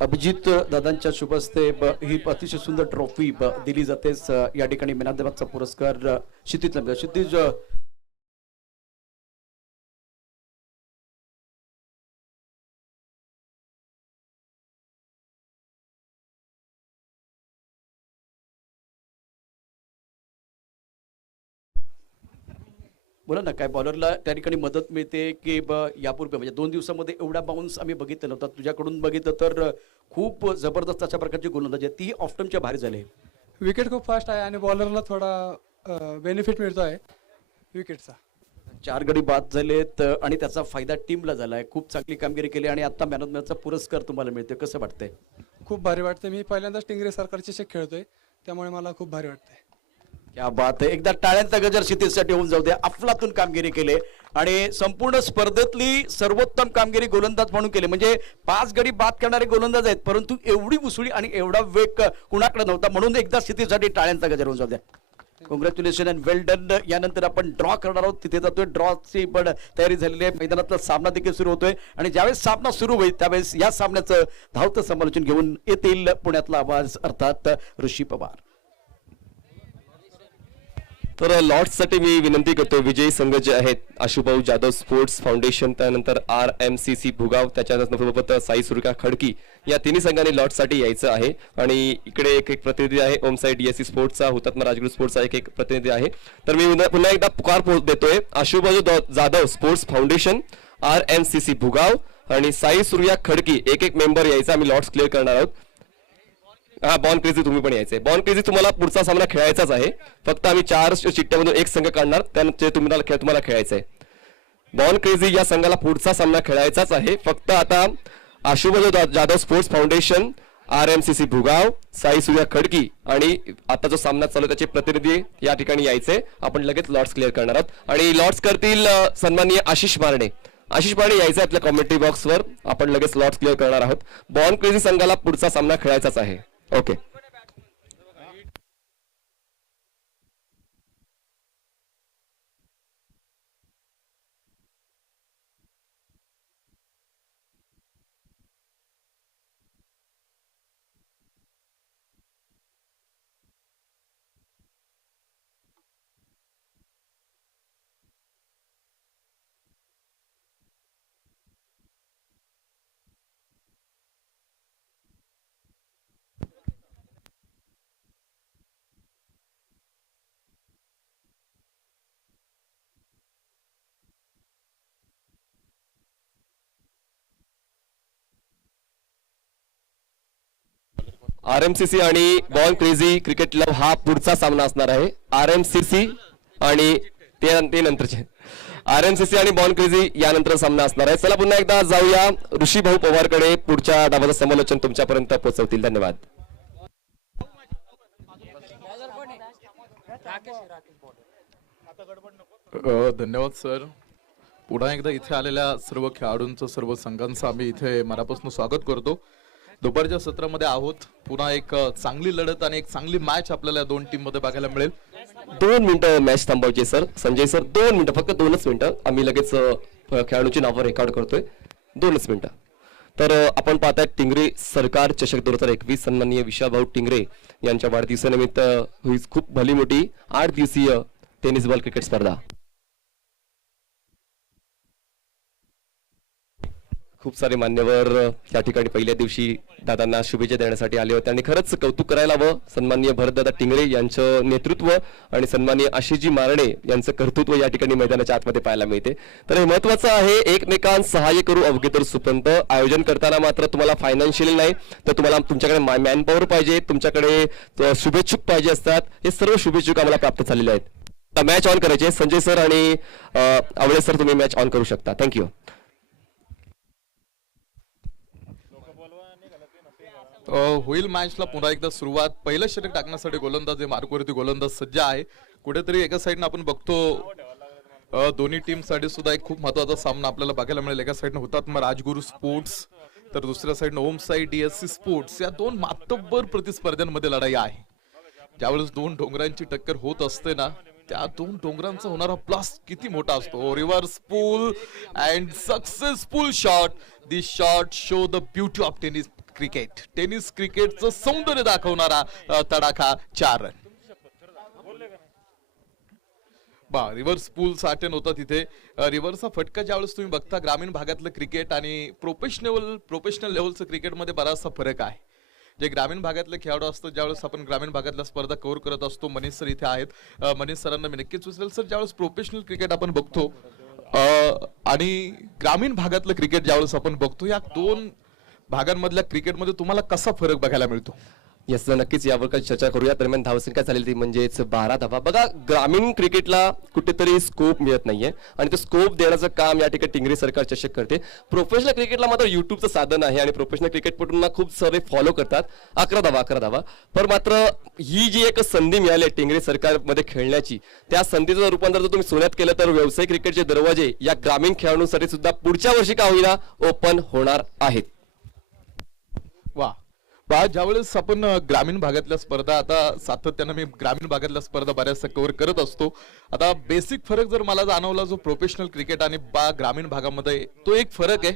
अभिजित दादांच्या शुभ हस्ते ही अतिशय सुंदर ट्रॉफी दिली जातेच या ठिकाणी मॅन ऑफ द मॅचचा पुरस्कार क्षितिजला मिळाला. क्षितिज, बोला ना, काय बॉलरला त्या ठिकाणी मदत मिळते की यापूर्वी म्हणजे 2 दिवसामध्ये एवढा बाउन्स आम्ही बघितलं नव्हता. तुझ्याकडून बघितलं तर खूप जबरदस्त अशा प्रकारची गोलंदाजी आहे, ती ऑफ टाइमच्या बाहेर झाली. विकेट खूप फास्ट आहे आणि बॉलरला थोडा बेनिफिट मिळतो आहे विकेटचा. 4 गडी बाद झालेत आणि त्याचा फायदा टीमला झालाय. खूप चांगली कामगिरी केली आणि आता मॅन ऑफ द मॅचचा पुरस्कार तुम्हाला मिळतोय, कसं वाटतंय? खूप भारी वाटते. मी पहिल्यांदाच टिंगरे सरकारचे चषक खेळतोय त्यामुळे मला खूप भारी वाटते. क्या बात आहे. एकदा टाळ्यांचा गजर क्षितिजसाठी होऊन जाऊ द्या. अफलातून कामगिरी केली आणि संपूर्ण स्पर्धेतली सर्वोत्तम कामगिरी गोलंदाज म्हणून केली. म्हणजे 5 गडी बाद करणारे गोलंदाज आहेत, परंतु एवढी उसळी आणि एवढा वेग कुणाकडे नव्हता. म्हणून एकदा क्षितिजसाठी टाळ्यांचा गजर होऊन जाऊ द्या. Congratulation and well done. यानंतर आपण ड्रॉ करणार आहोत, तिथे जातोय. ड्रॉची पण तयारी झालेली आहे. मैदानातला सामना देखील सुरू होतोय आणि ज्यावेळेस सामना सुरू होईल त्यावेळेस या सामन्याचं धावतं समालोचन घेऊन येतील पुण्यातला आवाज अर्थात ऋषी पवार. तर लॉर्ड्ससाठी मी विनंती करतो, विजयी संघ जे आहेत आशुभाऊ जाधव स्पोर्ट्स फाउंडेशन, त्यानंतर RMCC भुगाव, त्याच्यानंतर साई सुरका खडकी, या तिन्ही संघांनी लॉर्ड्ससाठी यायचं आहे. आणि इकडे एक प्रतिनिधी आहे ओमसाई DSC स्पोर्ट्सचा, हुतात्मा राजगुरू स्पोर्ट्सचा एक प्रतिनिधी आहे. तर मी पुन्हा एकदा पुकार देतोय, आशुभाऊ Jadhav sports foundation, RMCC Bhugaon आणि साई सूर्या खडकी एक मेंबर यायचा. आम्ही लॉर्ड्स क्लिअर करणार आहोत. हा, बॉन क्रेझी तुम्ही पण यायचंय. बॉन क्रेझी तुम्हाला पुढचा सामना खेळायचाच आहे. फक्त आम्ही 4 चिठ्ठ्यामधून एक संघ काढणार, त्यानंतर तुम्हाला खेळायचंय. बॉन क्रेझी या संघाला पुढचा सामना खेळायचाच आहे. फक्त आता आशुभाऊ Jadhav sports foundation, RMCC Bhugaon, Sai Surya Khadki आणि आता जो सामना चालू त्याचे प्रतिनिधी या ठिकाणी यायचे. आपण लगेच लॉर्ड्स क्लिअर करणार आहोत आणि लॉर्ड्स करतील सन्माननीय आशिष मारणे. आशिष मारणे यायचं आपल्या कॉमेंट्री बॉक्सवर. आपण लगेच लॉर्ड्स क्लिअर करणार आहोत. बॉन क्रेझी संघाला पुढचा सामना खेळायचाच आहे. ओके. RMCC आणि बॉन क्रेझी क्रिकेट क्लब हा पुढचा सामना असणार आहे. RMCC आणि ते नंतरचे RMCC आणि बॉन क्रेझी यानंतर सामना असणार आहे. चला पुन्हा एकदा जाऊया ऋषी भाऊ पवारकडे. पुढच्या डावाचं समालोचन तुमच्यापर्यंत पोहोचवतील. धन्यवाद. धन्यवाद सर. पुन्हा एकदा इथे आलेल्या सर्व खेळाडूंचं, सर्व संघांचं आम्ही इथे मनापासून स्वागत करतो. दुपारच्या सत्रामध्ये आहोत. पुन्हा एक चांगली लढत आणि एक चांगली मॅच आपल्याला 2 टीम मध्ये बघायला मिळेल. 2 मिनिटं मॅच थांबवायची सर. संजय सर 2 मिनिटं, फक्त 2च मिनिटं. आम्ही लगेच खेळाडूंची नावं रेकॉर्ड करतोय. 2च मिनिटं. तर आपण पाहताय टिंगरे सरकार चषक 2021 सन्माननीय विशाभाऊ टिंगरे यांच्या वाढदिवसानिमित्त खूप भली मोठी 8 दिवसीय टेनिस बॉल क्रिकेट स्पर्धा. खूप सारे मान्यवर या ठिकाणी पहिल्या दिवशी दादांना शुभेच्छा देण्यासाठी आले होते आणि खरंच कौतुक करायला हवं सन्माननीय भरतदादा टिंगरे यांचं नेतृत्व आणि सन्माननीय आशिषजी मारणे यांचं कर्तृत्व या ठिकाणी मैदानाच्या आतमध्ये पाहायला मिळते. तर हे महत्वाचं आहे. एकमेकांस सहाय्य करू अवघे सुपंत. आयोजन करताना मात्र तुम्हाला फायनान्शियल नाही तर तुम्हाला तुमच्याकडे मॅन पॉवर पाहिजे, तुमच्याकडे शुभेच्छुक पाहिजे असतात. हे सर्व शुभेच्छुक आम्हाला प्राप्त झालेले आहेत. मॅच ऑन करायचे. संजय सर आणि आवळे सर तुम्ही मॅच ऑन करू शकता. थँक्यू. होईल मॅचला पुन्हा एकदा सुरुवात. पहिलं षटक टाकण्यासाठी गोलंदाज मार्कवरती गोलंदाज सज्ज आहे. कुठेतरी एका साईडनं आपण बघतो दोन्ही टीम साठी सुद्धा एक खूप महत्वाचा सामना आपल्याला बघायला मिळेल. एका साईडनं हुतात्मा राजगुरू स्पोर्ट्स तर दुसऱ्या साईडनं ओमसाई DSC स्पोर्ट्स. या 2 मातब्बर प्रतिस्पर्ध्यांमध्ये लढाई आहे. ज्यावेळेस 2 डोंगरांची टक्कर होत असते ना, त्या 2 डोंगरांचा होणारा प्लस किती मोठा असतो. Reverse pool and successful shot. This shot show the beauty of tennis cricket. Tennis क्रिकेटचं सौंदर्य दाखवणारा तडाखा 4 रन. रिव्हर्स पूलचा अटेम्प्ट होता तिथे. रिव्हर्सचा फटका ज्यावेळेस तुम्ही बघता ग्रामीण भागातलं क्रिकेट आणि प्रोफेशनल लेवलचं क्रिकेटमध्ये बराचसा फरक आहे. जे ग्रामीण भागातले खेळाडू असतात ज्यावेळेस आपण ग्रामीण भागातल्या स्पर्धा कव्हर करत असतो, मनीष सर इथे आहेत, मनीष सरांना मी नक्कीच विचारेल सर, ज्यावेळेस प्रोफेशनल क्रिकेट आपण बघतो आणि ग्रामीण भागातलं क्रिकेट ज्यावेळेस आपण बघतो, या दोन भागांमधल्या क्रिकेटमध्ये तुम्हाला कसा फरक बघायला मिळतो? येस, नक्कीच यावर काही चर्चा करूया. दरम्यान धावसंख्या झालेली ती म्हणजेच 12 धावा. बघा, ग्रामीण क्रिकेटला कुठेतरी स्कोप मिळत नाहीये आणि ते स्कोप देण्याचं काम या ठिकाणी टिंगरे सरकार चषक करते. प्रोफेशनल क्रिकेटला मात्र युट्यूबचं साधन आहे आणि प्रोफेशनल क्रिकेटपटूंना खूप सारे फॉलो करतात. 11 धावा. पण मात्र ही जी एक संधी मिळाली आहे टिंगरे सरकारमध्ये खेळण्याची, त्या संधीचं रूपांतर जर तुम्ही सोन्यात केलं तर व्यावसायिक क्रिकेटचे दरवाजे या ग्रामीण खेळाडूंसाठी सुद्धा पुढच्या वर्षी का होईना ओपन होणार आहेत. वा, ज्यावेळेस आपण ग्रामीण भागातल्या स्पर्धा, आता सातत्यानं मी ग्रामीण भागातल्या स्पर्धा बऱ्याचशा कव्हर करत असतो. आता बेसिक फरक जर मला जाणवला जो प्रोफेशनल क्रिकेट आणि ग्रामीण भागामध्ये, तो एक फरक आहे.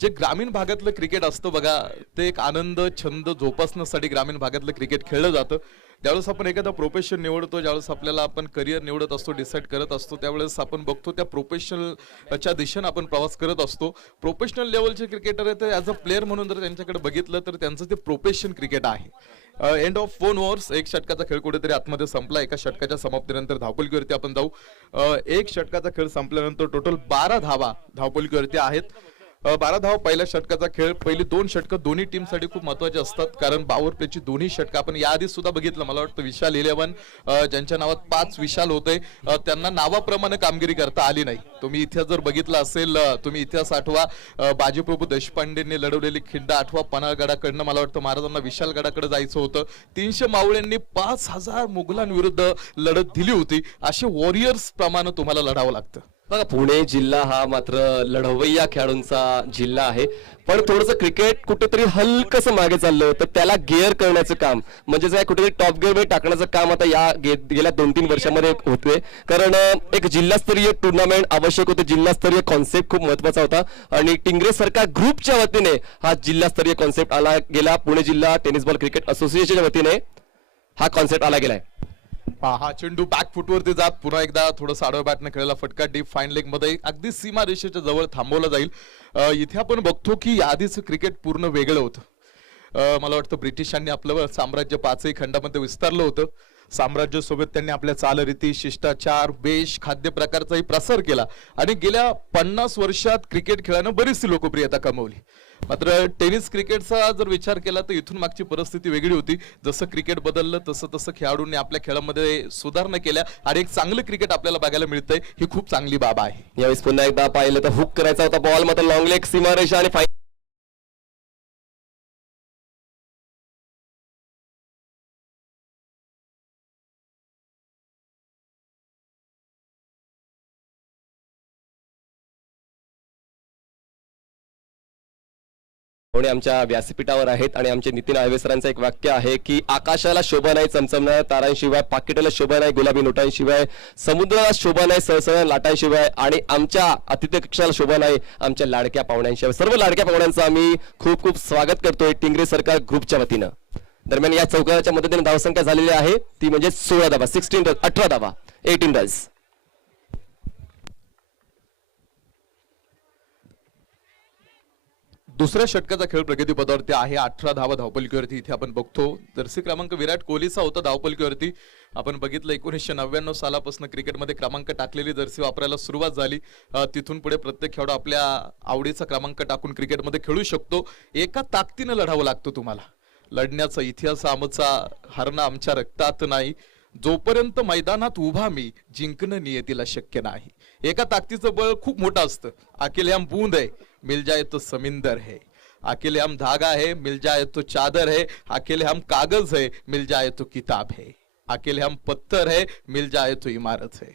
जे ग्रामीण भागातलं क्रिकेट असतं बघा, ते एक आनंद छंद जोपासण्यासाठी ग्रामीण भागातलं क्रिकेट खेळलं जातं. ज्यावेळेस आपण एखादा प्रोफेशन निवडतो, ज्यावेळेस आपल्याला आपण करिअर निवडत असतो, डिसाईड करत असतो, त्यावेळेस आपण बघतो त्या प्रोफेशनलच्या दिशेने आपण प्रवास करत असतो. प्रोफेशनल लेवलचे क्रिकेटर आहे तर ॲज अ प्लेअर म्हणून जर त्यांच्याकडे बघितलं तर त्यांचं ते प्रोफेशन क्रिकेट आहे. एंड ऑफ 4 ओव्हर्स, एक षटकाचा खेळ कुठेतरी आतमध्ये संपला. एका षटकाच्या समाप्तीनंतर धावपलकीवरती आपण जाऊ. एक षटकाचा खेळ संपल्यानंतर टोटल 12 धावा धावपलकीवरती आहेत. 12 धावा पहिल्या षटकाचा खेळ. पहिली 2 षटकं दोन्ही टीमसाठी खूप महत्वाची असतात, कारण पॉवर प्लेची दोन्ही षटकं आपण याआधी सुद्धा बघितलं. मला वाटतं विशाल 11 ज्यांच्या नावात 5 विशाल होते, त्यांना नावाप्रमाणे कामगिरी करता आली नाही. तुम्ही इतिहास जर बघितला असेल, तुम्ही इतिहास आठवा, बाजीप्रभू देशपांडेंनी लढवलेली खिंड आठवा. पन्हाळगडाकडनं मला वाटतं महाराजांना विशालगडाकडे जायचं होतं. 300 मावळ्यांनी 5000 मुघलांविरुद्ध लढत दिली होती. असे वॉरियर्स प्रमाणे तुम्हाला लढावं लागतं. बघा, पुणे जिल्हा हा मात्र लढवय्या खेळाडूंचा जिल्हा आहे, पण थोडंसं क्रिकेट कुठेतरी हलकसं मागे चाललं, तर त्याला गिअर करण्याचं काम म्हणजे काय कुठेतरी टॉप गिअरमध्ये टाकण्याचं काम आता गेल्या 2-3 वर्षामध्ये होतोय. कारण एक जिल्हास्तरीय टुर्नामेंट आवश्यक होते, जिल्हास्तरीय कॉन्सेप्ट खूप महत्वाचा होता आणि टिंगरे सरकार ग्रुपच्या वतीने हा जिल्हास्तरीय कॉन्सेप्ट आला गेला. पुणे जिल्हा टेनिस बॉल क्रिकेट असोसिएशनच्या वतीने हा कॉन्सेप्ट आला गेलाय. हा चेंडू बॅक फुटवरती जात पुन्हा एकदा थोडं आडव्या बॅटने खेळलेला फटका डीप फाईन लेग मध्ये अगदी सीमा रेषेच्या जवळ थांबवला जाईल. इथे आपण बघतो की आधीचं क्रिकेट पूर्ण वेगळं होतं. मला वाटतं ब्रिटिशांनी आपलं साम्राज्य 5ही खंडामध्ये विस्तारलं होतं. साम्राज्यासोबत त्यांनी आपल्या चालरीती, शिष्टाचार, वेश, खाद्य प्रकारचाही प्रसार केला आणि गेल्या 50 वर्षात क्रिकेट खेळानं बरीचशी लोकप्रियता कमवली. मात्र टेनिस क्रिकेटचा जर विचार केला तर इथून मागची परिस्थिती वेगळी होती. जसं क्रिकेट बदललं तसं खेळाडूंनी आपल्या खेळामध्ये सुधारणा केल्या आणि एक चांगलं क्रिकेट आपल्याला बघायला मिळतंय. ही खूप चांगली बाब आहे. यावेळेस पुन्हा एकदा पाहिलं तर हुक करायचा होता बॉल, मात्र लॉंग लेग, सीमारेषा आणि फाईन आमच्या व्यासपीठावर आहेत आणि आमचे नितीन आळवे सरांचं एक वाक्य आहे की आकाशाला शोभा नाही चमचमणाऱ्या तारांशिवाय, पाकिटाला शोभा नाही गुलाबी नोटांशिवाय, समुद्राला शोभा नाही सळसळ लाटांशिवाय आणि आमच्या अतिथी कक्षाला शोभा नाही आमच्या लाडक्या पाहुण्यांशिवाय. सर्व लाडक्या पाहुण्यांचं आम्ही खूप खूप स्वागत करतोय टिंगरे सरकार ग्रुपच्या वतीनं. दरम्यान या चौकाराच्या मदतीने धावसंख्या झालेली आहे ती म्हणजे 16 धावा, 18 धावा, 18 रन्स. दुसऱ्या षटकाचा खेळ प्रगतीपथावरती आहे. 18 धावा धावपलकीवरती इथे आपण बघतो. जर्सी क्रमांक विराट कोहलीचा होता धावपलकीवरती. आपण बघितलं 1999 सालापासून क्रिकेटमध्ये क्रमांक टाकलेली जर्सी वापरायला सुरुवात झाली. तिथून पुढे प्रत्येक खेळाडू आपल्या आवडीचा क्रमांक टाकून क्रिकेटमध्ये खेळू शकतो. एका ताकदीनं लढावं लागतं तुम्हाला. लढण्याचा इतिहास आमचा, हरणं आमच्या रक्तात नाही. जोपर्यंत मैदानात उभा मी, जिंकणं नियतीला शक्य नाही. एका ताकदीचं बळ खूप मोठं असतं. अकेले हम बूंद है, मिल जाए तो समिंदर है. अकेले हम धागा है, मिल जाए तो चादर है. अकेले हम कागज है, मिल जाए तो किताब है. अकेले हम पत्थर है, मिल जाए तो इमारत है.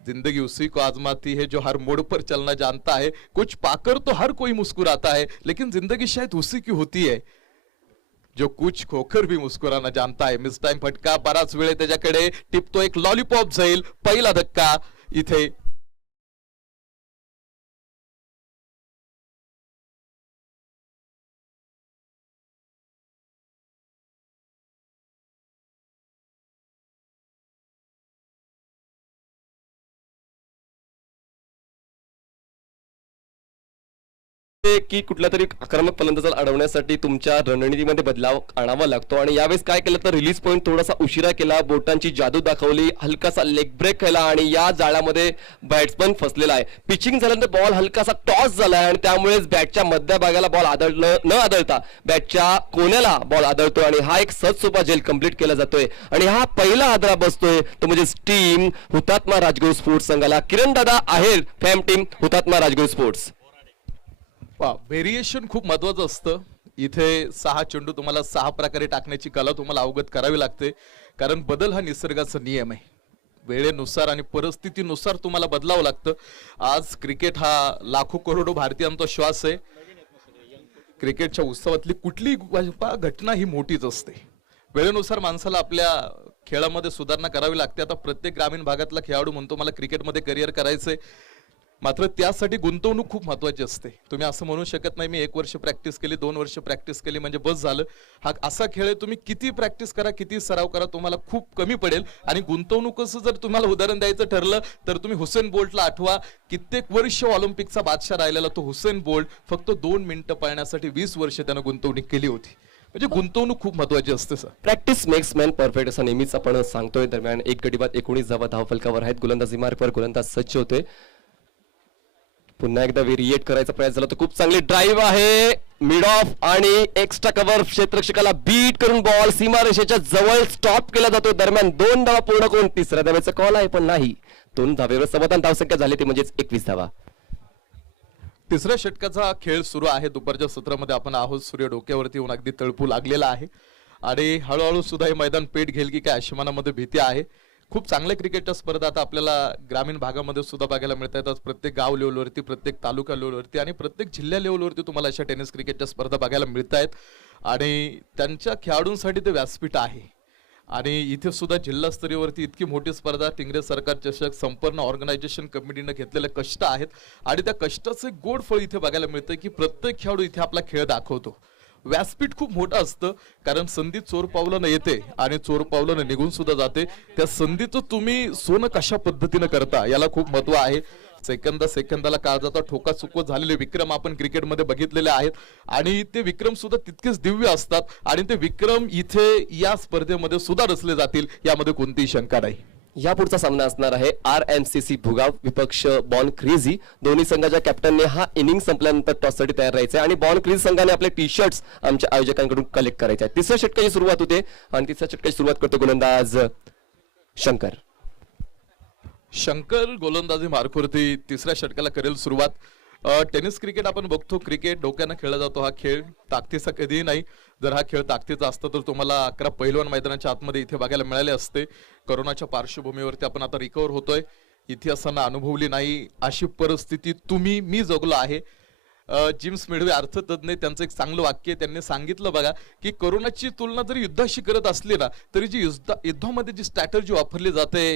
जिंदगी उसी को आजमाती है जो हर मोड़ पर चलना जानता है. कुछ पाकर तो हर कोई मुस्कुराता है, लेकिन जिंदगी शायद उसी की होती है जो कुछ खोकर भी मुस्कुराना जानता है. मिस टाइम फटका, बराच वेळ त्याच्याकडे टिपतो, एक लॉलीपॉप जाईल. पहिला धक्का इथे की कुठल्या तरी आक्रमक फलंदाजाला अडवण्यासाठी तुमच्या रणनीतीमध्ये बदलाव आणावा लागतो आणि यावेळेस काय केलं तर रिलीज पॉईंट थोडासा उशिरा केला, बोटांची जादू दाखवली, हलकासा लेग ब्रेक केला आणि या जाळ्यामध्ये बॅट्समन फसलेला आहे. पिचिंग झाल्यानंतर बॉल हलकासा टॉस झाला आणि त्यामुळेच बॅटच्या मध्य भागाला बॉल न आदळता बॅटच्या कोण्याला बॉल आदळतो आणि हा एक सहज सोपा झेल कंप्लीट केला जातोय आणि हा पहिला हादरा बसतोय तो म्हणजे टीम हुतात्मा राजगुरू स्पोर्ट्स संघाला. किरण दादा आहेर, फॅम टीम हुतात्मा राजगुरू स्पोर्ट्स. व्हेरिएशन खूप महत्वाचं असतं. इथे 6 चेंडू तुम्हाला 6 प्रकारे टाकण्याची कला तुम्हाला अवगत करावी लागते, कारण बदल हा निसर्गाचा नियम आहे. वेळेनुसार आणि परिस्थितीनुसार तुम्हाला बदलावं लागतं. आज क्रिकेट हा लाखो करोडो भारतीयांचा श्वास आहे. क्रिकेटच्या उत्सवातली कुठली घटना ही मोठीच असते. वेळेनुसार माणसाला आपल्या खेळामध्ये सुधारणा करावी लागते. आता प्रत्येक ग्रामीण भागातला खेळाडू म्हणतो मला क्रिकेटमध्ये करिअर करायचंय, मात्र त्यासाठी गुंतवणूक खूप महत्वाची असते. तुम्ही असं म्हणू शकत नाही मी 1 वर्ष प्रॅक्टिस केली, 2 वर्ष प्रॅक्टिस केली म्हणजे बस झालं. हा असा खेळ आहे, तुम्ही किती प्रॅक्टिस करा, किती सराव करा, तुम्हाला खूप कमी पडेल. आणि गुंतवणुकीचं जर तुम्हाला उदाहरण द्यायचं ठरलं तर तुम्ही हुसेन बोल्टला आठवा. कित्येक वर्ष ऑलिम्पिकचा बादशाह राहिलेला तो हुसेन बोल्ट फक्त 2 मिनिटं पळण्यासाठी 20 वर्ष त्यानं गुंतवणूक केली होती. म्हणजे गुंतवणूक खूप महत्वाची असते sir. Practice makes man perfect असं नेहमीच आपण सांगतोय. दरम्यान 1 गडी बाद 19 धावा धावफलकावर आहेत. गोलंदाजी मार्कवर गोलंदाज सज्ज होते. पुन्हा एकदा रिएट करायचा प्रयत्न झाला तर खूप चांगली ड्राईव्ह आहे, मिड ऑफ आणि एक्स्ट्रा कव्हर क्षेत्ररक्षकाला बीट करून बॉल सीमारेषेच्या जवळ स्टॉप केला जातो. दरम्यान 2 धावा पूर्ण करून तिसऱ्या धावेचा कॉल आहे पण नाही. 2 धावेवर समाधान धावसंख्या झाली ती म्हणजेच 21 धावा. तिसऱ्या षटकाचा खेळ सुरू आहे. दुपारच्या सत्रामध्ये आपण आहोत. सूर्य डोक्यावरती येऊन अगदी तळपू लागलेला आहे आणि हळूहळू सुद्धा हे मैदान पेट घेईल की काय अशी मनामध्ये भीती आहे. खूप चांगल्या क्रिकेटच्या स्पर्धा आता आपल्याला ग्रामीण भागामध्ये सुद्धा बघायला मिळत आहेत. प्रत्येक गाव लेवलवरती, प्रत्येक तालुका लेवलवरती आणि प्रत्येक जिल्हा लेवलवरती तुम्हाला अशा टेनिस क्रिकेटच्या स्पर्धा बघायला मिळत आहेत आणि त्यांच्या खेळाडूंसाठी ते व्यासपीठ आहे. आणि इथे सुद्धा जिल्हास्तरीयवरती इतकी मोठी स्पर्धा, टिंगरे सरकार चषक, संपूर्ण ऑर्गनायझेशन कमिटीनं घेतलेले कष्ट आहेत आणि त्या कष्टाचं एक गोड फळ इथे बघायला मिळतंय की प्रत्येक खेळाडू इथे आपला खेळ दाखवतो. व्यासपीठ खूप मोठं असतं, कारण संधी चोर पावलानं येते आणि चोर पावलानं निघून सुद्धा जाते. त्या संधीचं तुम्ही सोनं कशा पद्धतीनं करता याला खूप महत्व आहे. सेकंदाला काळजाचा ठोका चुकवत झालेले विक्रम आपण क्रिकेटमध्ये बघितलेले आहेत आणि ते विक्रम सुद्धा तितकेच दिव्य असतात आणि ते विक्रम इथे या स्पर्धेमध्ये सुद्धा रचले जातील यामध्ये कोणतीही शंका नाही. यापुढचा सामना असणार आहे RMCC भुगाव विपक्ष बॉर्न क्रेझी. दोन्ही संघाच्या कॅप्टनने हा इनिंग संपल्यानंतर टॉससाठी तयार राहायचे आणि बॉर्न क्रेझी संघाने आपले टी शर्ट्स आमच्या आयोजकांकडून कलेक्ट करायचे आहेत. तिसऱ्या षटकाची सुरुवात होते आणि तिसऱ्या षटकाची सुरुवात करतो गोलंदाज शंकर. शंकर गोलंदाजी मार्कवरती तिसऱ्या षटकाला करेल सुरुवात. टेनिस क्रिकेट आपण बघतो, क्रिकेट डोक्यानं खेळला जातो. हा खेळ ताकदीचा कधीही नाही. जर हा खेळ ताकदीचा असता तर तुम्हाला 11 पैलवान मैदानाच्या आतमध्ये इथे बघायला मिळाले असते. कोरोनाच्या पार्श्वभूमीवरती आपण आता रिकव्हर होतोय. इतिहासानं अनुभवली नाही अशी परिस्थिती मी जगलो आहे. जिम्स मेडवे अर्थतज्ञ, त्यांचं एक चांगलं वाक्य त्यांनी सांगितलं बघा की कोरोनाची तुलना जरी युद्धाशी करत असली ना तरी जी युद्धामध्ये जी स्ट्रॅटर्जी वापरली जाते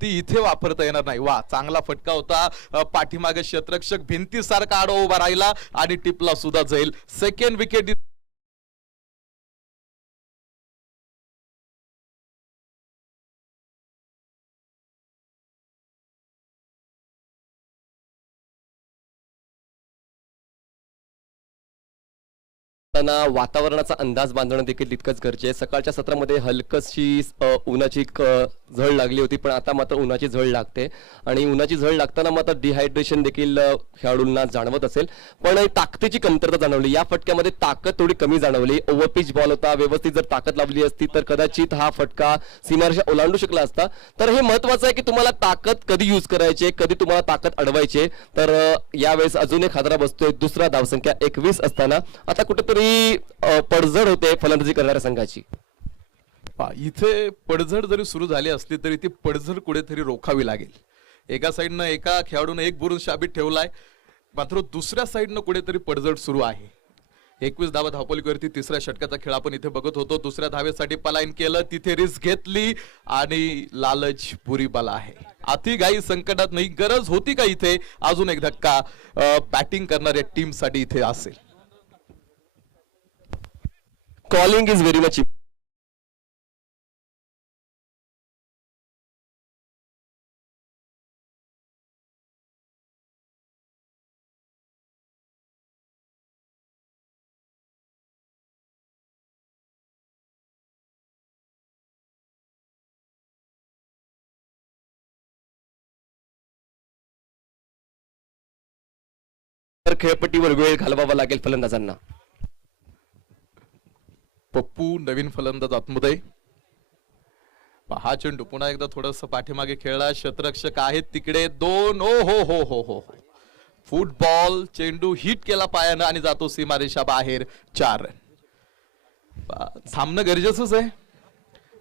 ती इथे वापरता येणार नाही. वा, चांगला फटका होता. पाठीमागे क्षेत्ररक्षक भिंतीसारखा आडवा उभा राहिला आणि टिपला सुद्धा जाईल. सेकंड विकेट वातावरणाचा अंदाज बांधणं देखील तितकंच गरजेचं आहे. सकाळच्या सत्रामध्ये हलकशी उन्हाची झळ लागली होती, पण आता मात्र उन्हाची झळ लागते आणि उन्हाची झळ लागताना मात्र डिहायड्रेशन देखील खेळाडूंना जाणवत असेल. पण ताकदीची कमतरता जाणवली. या फटक्यामध्ये ताकद थोडी कमी जाणवली. ओव्हरपिच बॉल होता. व्यवस्थित जर ताकद लावली असती तर कदाचित हा फटका सीमारेषा ओलांडू शकला असता. तर हे महत्वाचं आहे की तुम्हाला ताकद कधी यूज करायची, कधी तुम्हाला ताकद अडवायची. तर यावेळेस अजून एक हादरा बसतोय. दुसरा धावसंख्या 21 असताना आता कुठेतरी पडझड होते फलंदाजी करणाऱ्या संघाची. इथे पडझड जरी सुरू झाली असली तरी ती पडझड कुठेतरी रोखावी लागेल. एका साईडनं एका खेळाडूने 1 बुरून शाबीत ठेवलाय, मात्र दुसऱ्या साईडनं कुठेतरी पडझड सुरू आहे. 21 धावा धावपलीवरती तिसऱ्या षटकाचा खेळ आपण इथे बघत होतो. दुसऱ्या धावेसाठी पलायन केलं, तिथे रिस्क घेतली आणि लालच बुरी बला आहे. अतिघाई संकटात नाही. गरज होती का इथे अजून एक धक्का बॅटिंग करणाऱ्या टीम साठी इथे असेल. कॉलिंग इज व्हेरी मच त्यानंतर खेळपट्टीवर वेळ घालवावा लागेल फलंदाजांना. पप्पू नवीन फलंदाज आतमध्ये. हा चेंडू पुन्हा एकदा थोडस पाठीमागे खेळला. क्षेत्ररक्षक आहेत तिकडे 2. ओ हो हो हो हो. फुटबॉल चेंडू हिट केला पायानं आणि जातो सीमारेषा बाहेर. 4 रन. थांबणं गरजेचंच आहे.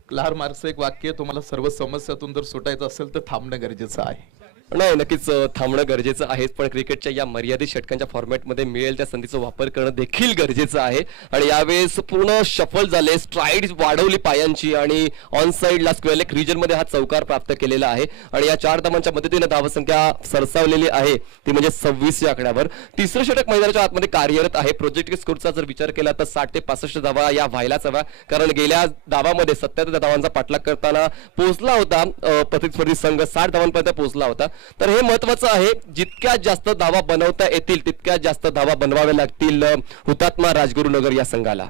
क्लार मार्क्स एक वाक्य आहे, तुम्हाला सर्व समस्यातून जर सुटायचं असेल तर थांबणं गरजेचं आहे. नाही, नक्कीच थांबणं गरजेचं आहे, पण क्रिकेटच्या या मर्यादित षटकांच्या फॉर्मॅटमध्ये मिळेल त्या संधीचा वापर करणं देखील गरजेचं आहे. आणि यावेळेस पूर्ण शफल झाले, स्ट्राईड वाढवली पायांची आणि ऑन साईडला स्क्वेअर लेग रिजनमध्ये हा चौकार प्राप्त केलेला आहे. आणि या 4 धावांच्या मदतीने धावसंख्या सरसावलेली आहे, ती म्हणजे 26 या आकड्यावर. तिसरं षटक मैदानाच्या आतमध्ये कार्यरत आहे. प्रोजेक्ट स्कोरचा जर विचार केला तर 60 ते 65 धावा या व्हायलाच हव्या, कारण गेल्या धावामध्ये 77 धावांचा पाठलाग करताना पोहोचला होता प्रतिस्पर्धी संघ, 60 धावांपर्यंत पोहोचला होता. तर हे महत्वाचं आहे, जितक्या जास्त धावा बनवता येतील तितक्या जास्त धावा बनवाव्या लागतील हुतात्मा राजगुरुनगर या संघाला.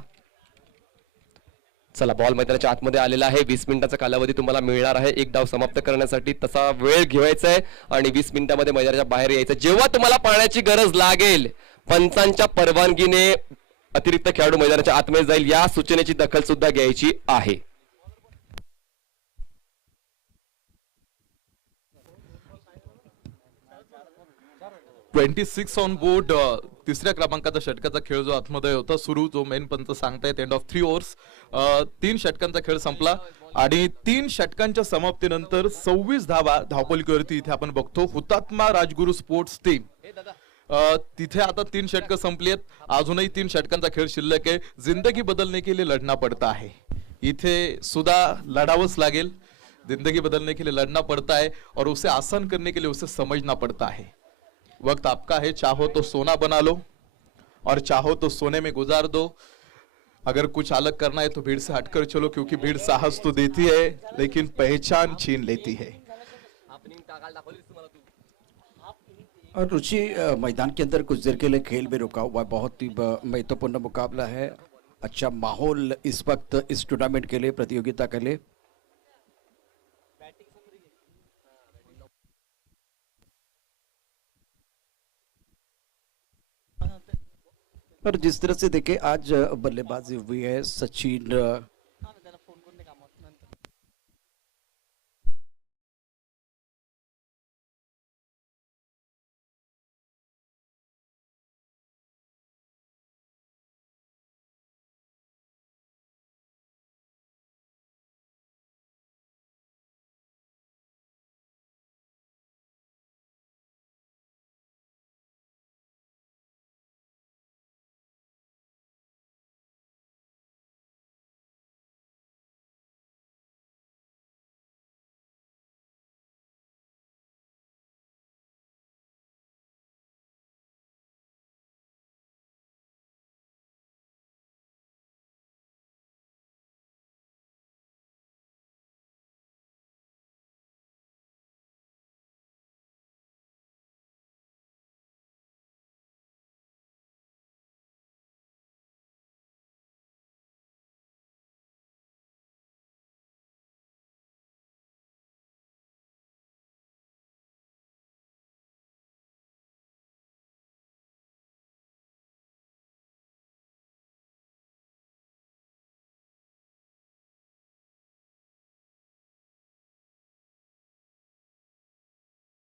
चला, बॉल मैदानाच्या आतमध्ये आलेला आहे. 20 मिनिटाचा कालावधी तुम्हाला मिळणार आहे एक डाव समाप्त करण्यासाठी. तसा वेळ घ्यायचा आहे आणि 20 मिनिटांमध्ये मैदानाच्या बाहेर यायचं. जेव्हा तुम्हाला पाण्याची गरज लागेल, पंचांच्या परवानगीने अतिरिक्त खेळाडू मैदानाच्या आतमध्ये जाईल, या सूचनेची दखल सुद्धा घ्यायची आहे. (26 ऑन बोर्ड. तिसऱ्या क्रमांकाचा षटकाचा खेळ जो आतमध्ये होता सुरू, जो मेन पंच सांगतायत एंड ऑफ 3 ओव्हर्स. 3 षटकांचा खेळ संपला आणि 3 षटकांच्या समाप्तीनंतर 26 धावा धावपलीवरती इथे आपण बघतो हुतात्मा राजगुरू स्पोर्ट्स टीम. तिथे आता 3 षटकं संपली आहेत, अजूनही 3 षटकांचा खेळ शिल्लक आहे. जिंदगी बदलने के लिए लढना पडता है, इथे सुद्धा लढावंच लागेल. जिंदगी बदलने के लिए लड़ना पड़ता है और उसे आसान करने के लिए उसे समझना पड़ता है. वक्त आपका है, चाहो तो सोना बना लो और चाहो तो सोने में गुजार दो. अगर कुछ अलग करना है तो भीड़ से हटकर चलो, क्योंकि भीड़ साहस तो देती है लेकिन पहचान छीन लेती है. और रुचि, मैदान के अंदर कुछ देर के लिए खेल भी रुका हुआ है. बहुत ही महत्वपूर्ण मुकाबला है. अच्छा माहौल इस वक्त इस टूर्नामेंट के लिए, प्रतियोगिता के लिए. और जिस तरह से देखे आज बल्लेबाजी हुई है, सचिन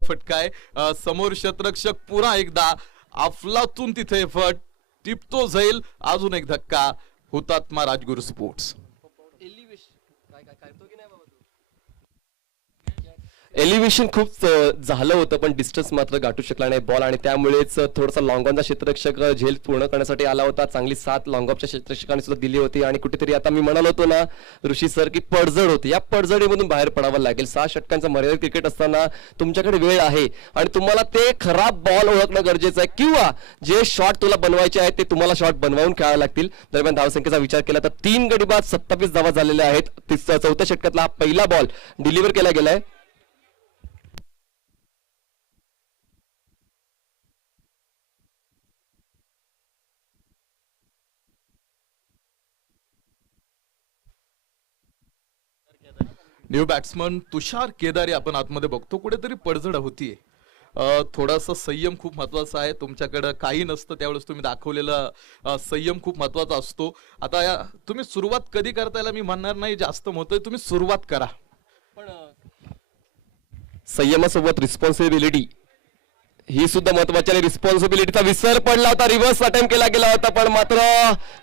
फटकाय. समोर क्षेत्ररक्षक पुन्हा एकदा अफलातून तिथे फट टिपतो जाईल. अजून एक धक्का. हुतात्मा राजगुरू स्पोर्ट्स. एलिव्हेशन खूप झालं होतं, पण डिस्टन्स मात्र गाठू शकला नाही बॉल, आणि त्यामुळेच थोडासा लॉंग ऑनचा क्षेत्ररक्षक झेल पूर्ण करण्यासाठी आला होता. चांगली साथ लॉंग ऑफच्या क्षेत्ररक्षकाने सुद्धा दिली होती. आणि कुठेतरी आता मी म्हणालो होतो ना ऋषी सर की पडझड होती, या पडझडीमधून बाहेर पडावं लागेल. 6 षटकांचा मर्यादित क्रिकेट असताना तुमच्याकडे वेळ आहे आणि तुम्हाला ते खराब बॉल ओळखणं गरजेचं आहे, किंवा जे शॉट तुला बनवायचे आहेत ते तुम्हाला शॉट बनवावून खेळायला लागतील. दरम्यान धावसंख्येचा विचार केला तर 3 गडी बाद 27 धावा झालेल्या आहेत. 4थ्या षटकातला हा पहिला बॉल डिलिव्हर केला गेलाय. न्यू बॅट्समन तुषार केदारी आपण आतमध्ये बघतो. कुठेतरी पडझड होतीये. थोडासा संयम खूप महत्वाचा आहे. तुमच्याकडे काही नसतं त्यावेळेस तुम्ही दाखवलेला संयम खूप महत्वाचा असतो. आता तुम्ही सुरुवात कधी करता याला मी म्हणणार नाही, जास्त महत्व तुम्ही सुरुवात करा. संयमासोबत रिस्पॉन्सिबिलिटी ही सुद्धा महत्वाची आणि रिस्पॉन्सिबिलिटीचा विसर पडला होता. रिव्हर्स अटेम्प्ट केला गेला होता पण मात्र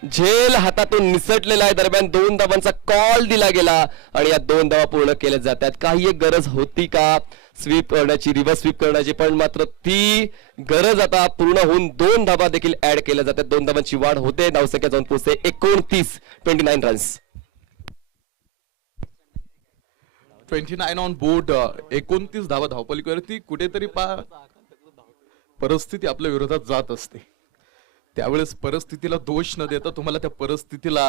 झेल हातातून निसटलेला आहे. दरम्यान 2 धावांचा कॉल दिला गेला आणि या 2 धावा पूर्ण केल्या जातात. काही एक गरज होती का स्वीप करण्याची, रिव्हर्स स्वीप करण्याची, पण मात्र ती गरज आता पूर्ण होऊन 2 धावा देखील ऍड केल्या जातात. 2 धावांची वाढ होते. धावसंख्या जाऊन पोहोचते 29 रन्स. 29 on board. 29 धावा धावपलीवरती कुठेतरी परिस्थिती आपल्या विरोधात जात असते. त्यावेळेस परिस्थितीला दोष न देता तुम्हाला त्या परिस्थितीला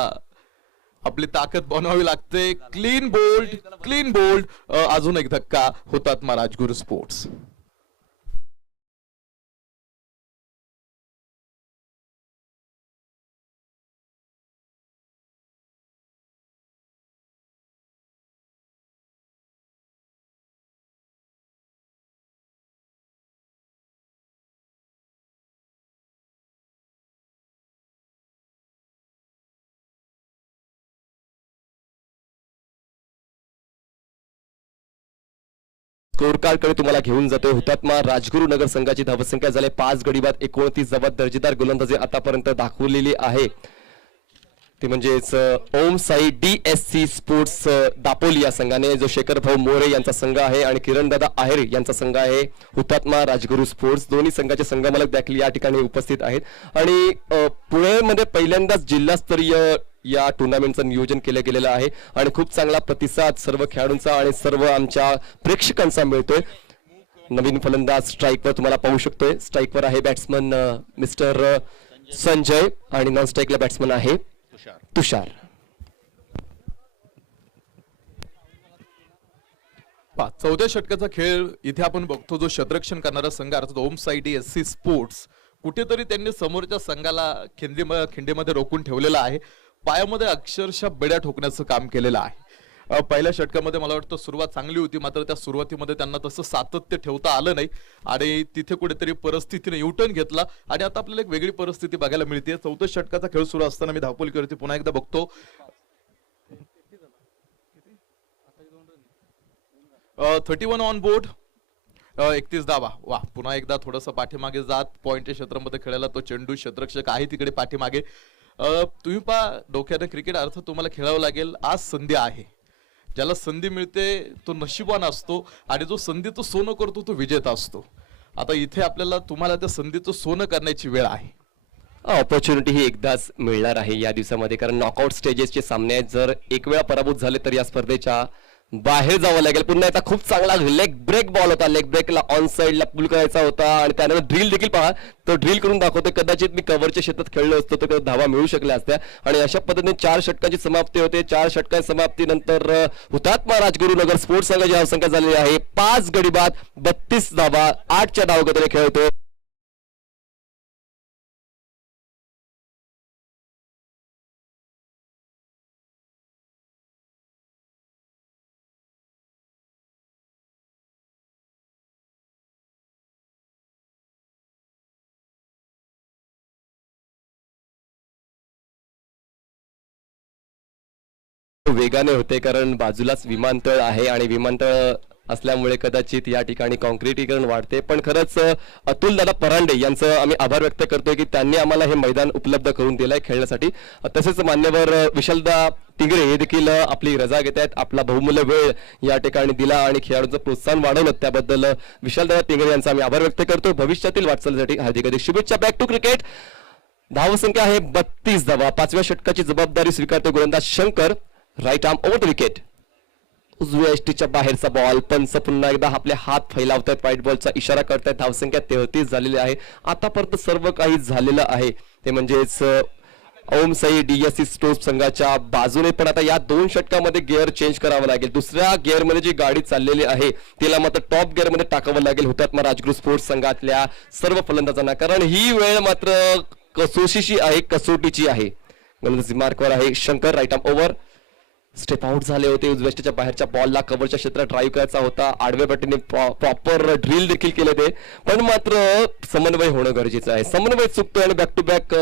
आपली ताकद बनवावी लागते. Clean bowled. अजून एक धक्का हुतात्मा राजगुरू स्पोर्ट्स. स्कोर कार्ड कडे तुम्हाला घेऊन जातोय. हुतात्मा राजगुरू नगर संघाची धावसंख्या झाली 5 गडी बाद 29 धावा. दर्जेदार गोलंदाजी आतापर्यंत दाखवलेली आहे ते म्हणजेच ओम साई DSC स्पोर्ट्स दापोली या संघाने, जो शेखर भाऊ मोरे यांचा संघ आहे आणि किरण दादा आहेर यांचा संघ आहे. हुतात्मा राजगुरू स्पोर्ट्स दोन्ही संघाचे संघमालक देखील या ठिकाणी उपस्थित आहेत आणि पुण्यामध्ये पहिल्यांदाच जिल्हास्तरीय या टुर्नामेंटचं नियोजन केलं गेलेलं आहे आणि खूप चांगला प्रतिसाद सर्व खेळाडूंचा आणि सर्व आमच्या प्रेक्षकांचा मिळतोय. नवीन फलंदाज स्ट्राईकवर तुम्हाला पाहू शकतोय. स्ट्राईकवर आहे बॅट्समन मिस्टर संजय आणि नॉन स्ट्राईकला बॅट्समन आहे तुषार. चौथ्या षटकाचा खेळ इथे आपण बघतो. जो क्षेत्ररक्षण करणारा संघ अर्थात ओम साई DSC स्पोर्ट्स, कुठेतरी त्यांनी समोरच्या संघाला खिंडीमध्ये रोखून ठेवलेला आहे. पायामध्ये अक्षरशः बेड्या ठोकण्याचं काम केलेलं आहे. पहिल्या षटकामध्ये मला वाटतं सुरुवात चांगली होती, मात्र त्या सुरुवातीमध्ये त्यांना तसं सातत्य ठेवता आलं नाही आणि तिथे कुठेतरी परिस्थितीने युटर्न घेतला आणि आता आपल्याला एक वेगळी परिस्थिती बघायला मिळते. चौथ्या षटकाचा खेळ सुरू असताना मी धावपलीवरती पुन्हा एकदा बघतो. 31 ऑन बोर्ड. 31 धावा. वा, पुन्हा एकदा थोडंसं पाठीमागे जात पॉइंटच्या क्षेत्रामध्ये खेळायला तो चेंडू क्षेत्ररक्षक आहे तिकडे पाठीमागे. तुम्ही पहा, डोक्याने क्रिकेट अर्थ तुम्हाला खेळावं लागेल. आज संधी आहे. ज्याला संधी मिळते तो नशिबान असतो आणि जो संधीचं सोनं करतो तो विजेता असतो. आता इथे आपल्याला तुम्हाला त्या संधीचं सोनं करण्याची वेळ आहे. ऑपॉर्च्युनिटी ही एकदाच मिळणार आहे या दिवसामध्ये, कारण नॉकआउट स्टेजेसचे सामने आहेत. जर एक वेळा पराभूत झाले तर या स्पर्धेच्या बाहेर जावं लागेल. पुन्हा एकदा खूप चांगला लेग ब्रेक बॉल होता. लेग ब्रेकला ऑन साइडला पुल करायचा होता आणि त्यानंतर ड्रिल देखील पहा, तो ड्रिल करून दाखवतो. कदाचित मी कव्हरच्या क्षेत्रात खेळलो असतो तर धावा मिळू शकल्या असत्या. आणि अशा पद्धतीने 4 षटकांची समाप्ती होते. 4 षटकांची समाप्तीनंतर हुतात्मा राजगुरू नगर स्पोर्ट्स संघाची धावसंख्या झालेली आहे 5 गडी बाद 32 धावा 8च्या धावगतीने खेळतोय. वेगाने होते कारण बाजूलाच विमानतळ आहे आणि विमानतळ असल्यामुळे कदाचित या ठिकाणी काँक्रिटीकरण वाढते. पण खरंच अतुल दादा परांडे यांचं आम्ही आभार व्यक्त करतोय की त्यांनी आम्हाला हे मैदान उपलब्ध करून दिलंय खेळण्यासाठी. तसेच मान्यवर विशालदा तिंगरे हे देखील आपली रजा घेत आहेत. आपला बहुमूल्य वेळ या ठिकाणी दिला आणि खेळाडूंचं प्रोत्साहन वाढवलं त्याबद्दल विशालदादा तिंगरे यांचा आम्ही आभार व्यक्त करतो. भविष्यातील वाटचालीसाठी हार्दिक हार्दिक शुभेच्छा. Back to cricket. धावसंख्या आहे 32 धावा. 5व्या षटकाची जबाबदारी स्वीकारतो गोलंदाज Shankar. Right arm over the wicket. उजव्या एसटीच्या बाहेरचा बॉल. पंच पुन्हा एकदा आपले हात फैलावतायत, व्हाईट बॉलचा इशारा करतायत. धावसंख्या 33 झालेली आहे. आतापर्यंत सर्व काही झालेलं आहे ते म्हणजेच ओम साई DSC स्पोर्ट्स संघाच्या बाजूने. पण आता या 2 षटकामध्ये गिअर चेंज करावं लागेल. दुसऱ्या गिअरमध्ये जी गाडी चाललेली आहे तिला मात्र टॉप गिअरमध्ये टाकावं लागेल हुतात्मा राजगुरू स्पोर्ट्स संघातल्या सर्व फलंदाजांना, कारण ही वेळ मात्र कसोशीची आहे, कसोटीची आहे. गोलंदाजी मार्कवर आहे Shankar. Right arm over. Step out झाले होते. उजव्याच्या बाहेरच्या बॉलला कव्हरच्या क्षेत्रात ड्राईव्ह करायचा होता. आडव्या बॅटीने प्रॉपर ड्रिल देखील केले ते, पण मात्र समन्वय होणं गरजेचं आहे. समन्वय चुकतोय आणि बॅक टू बॅक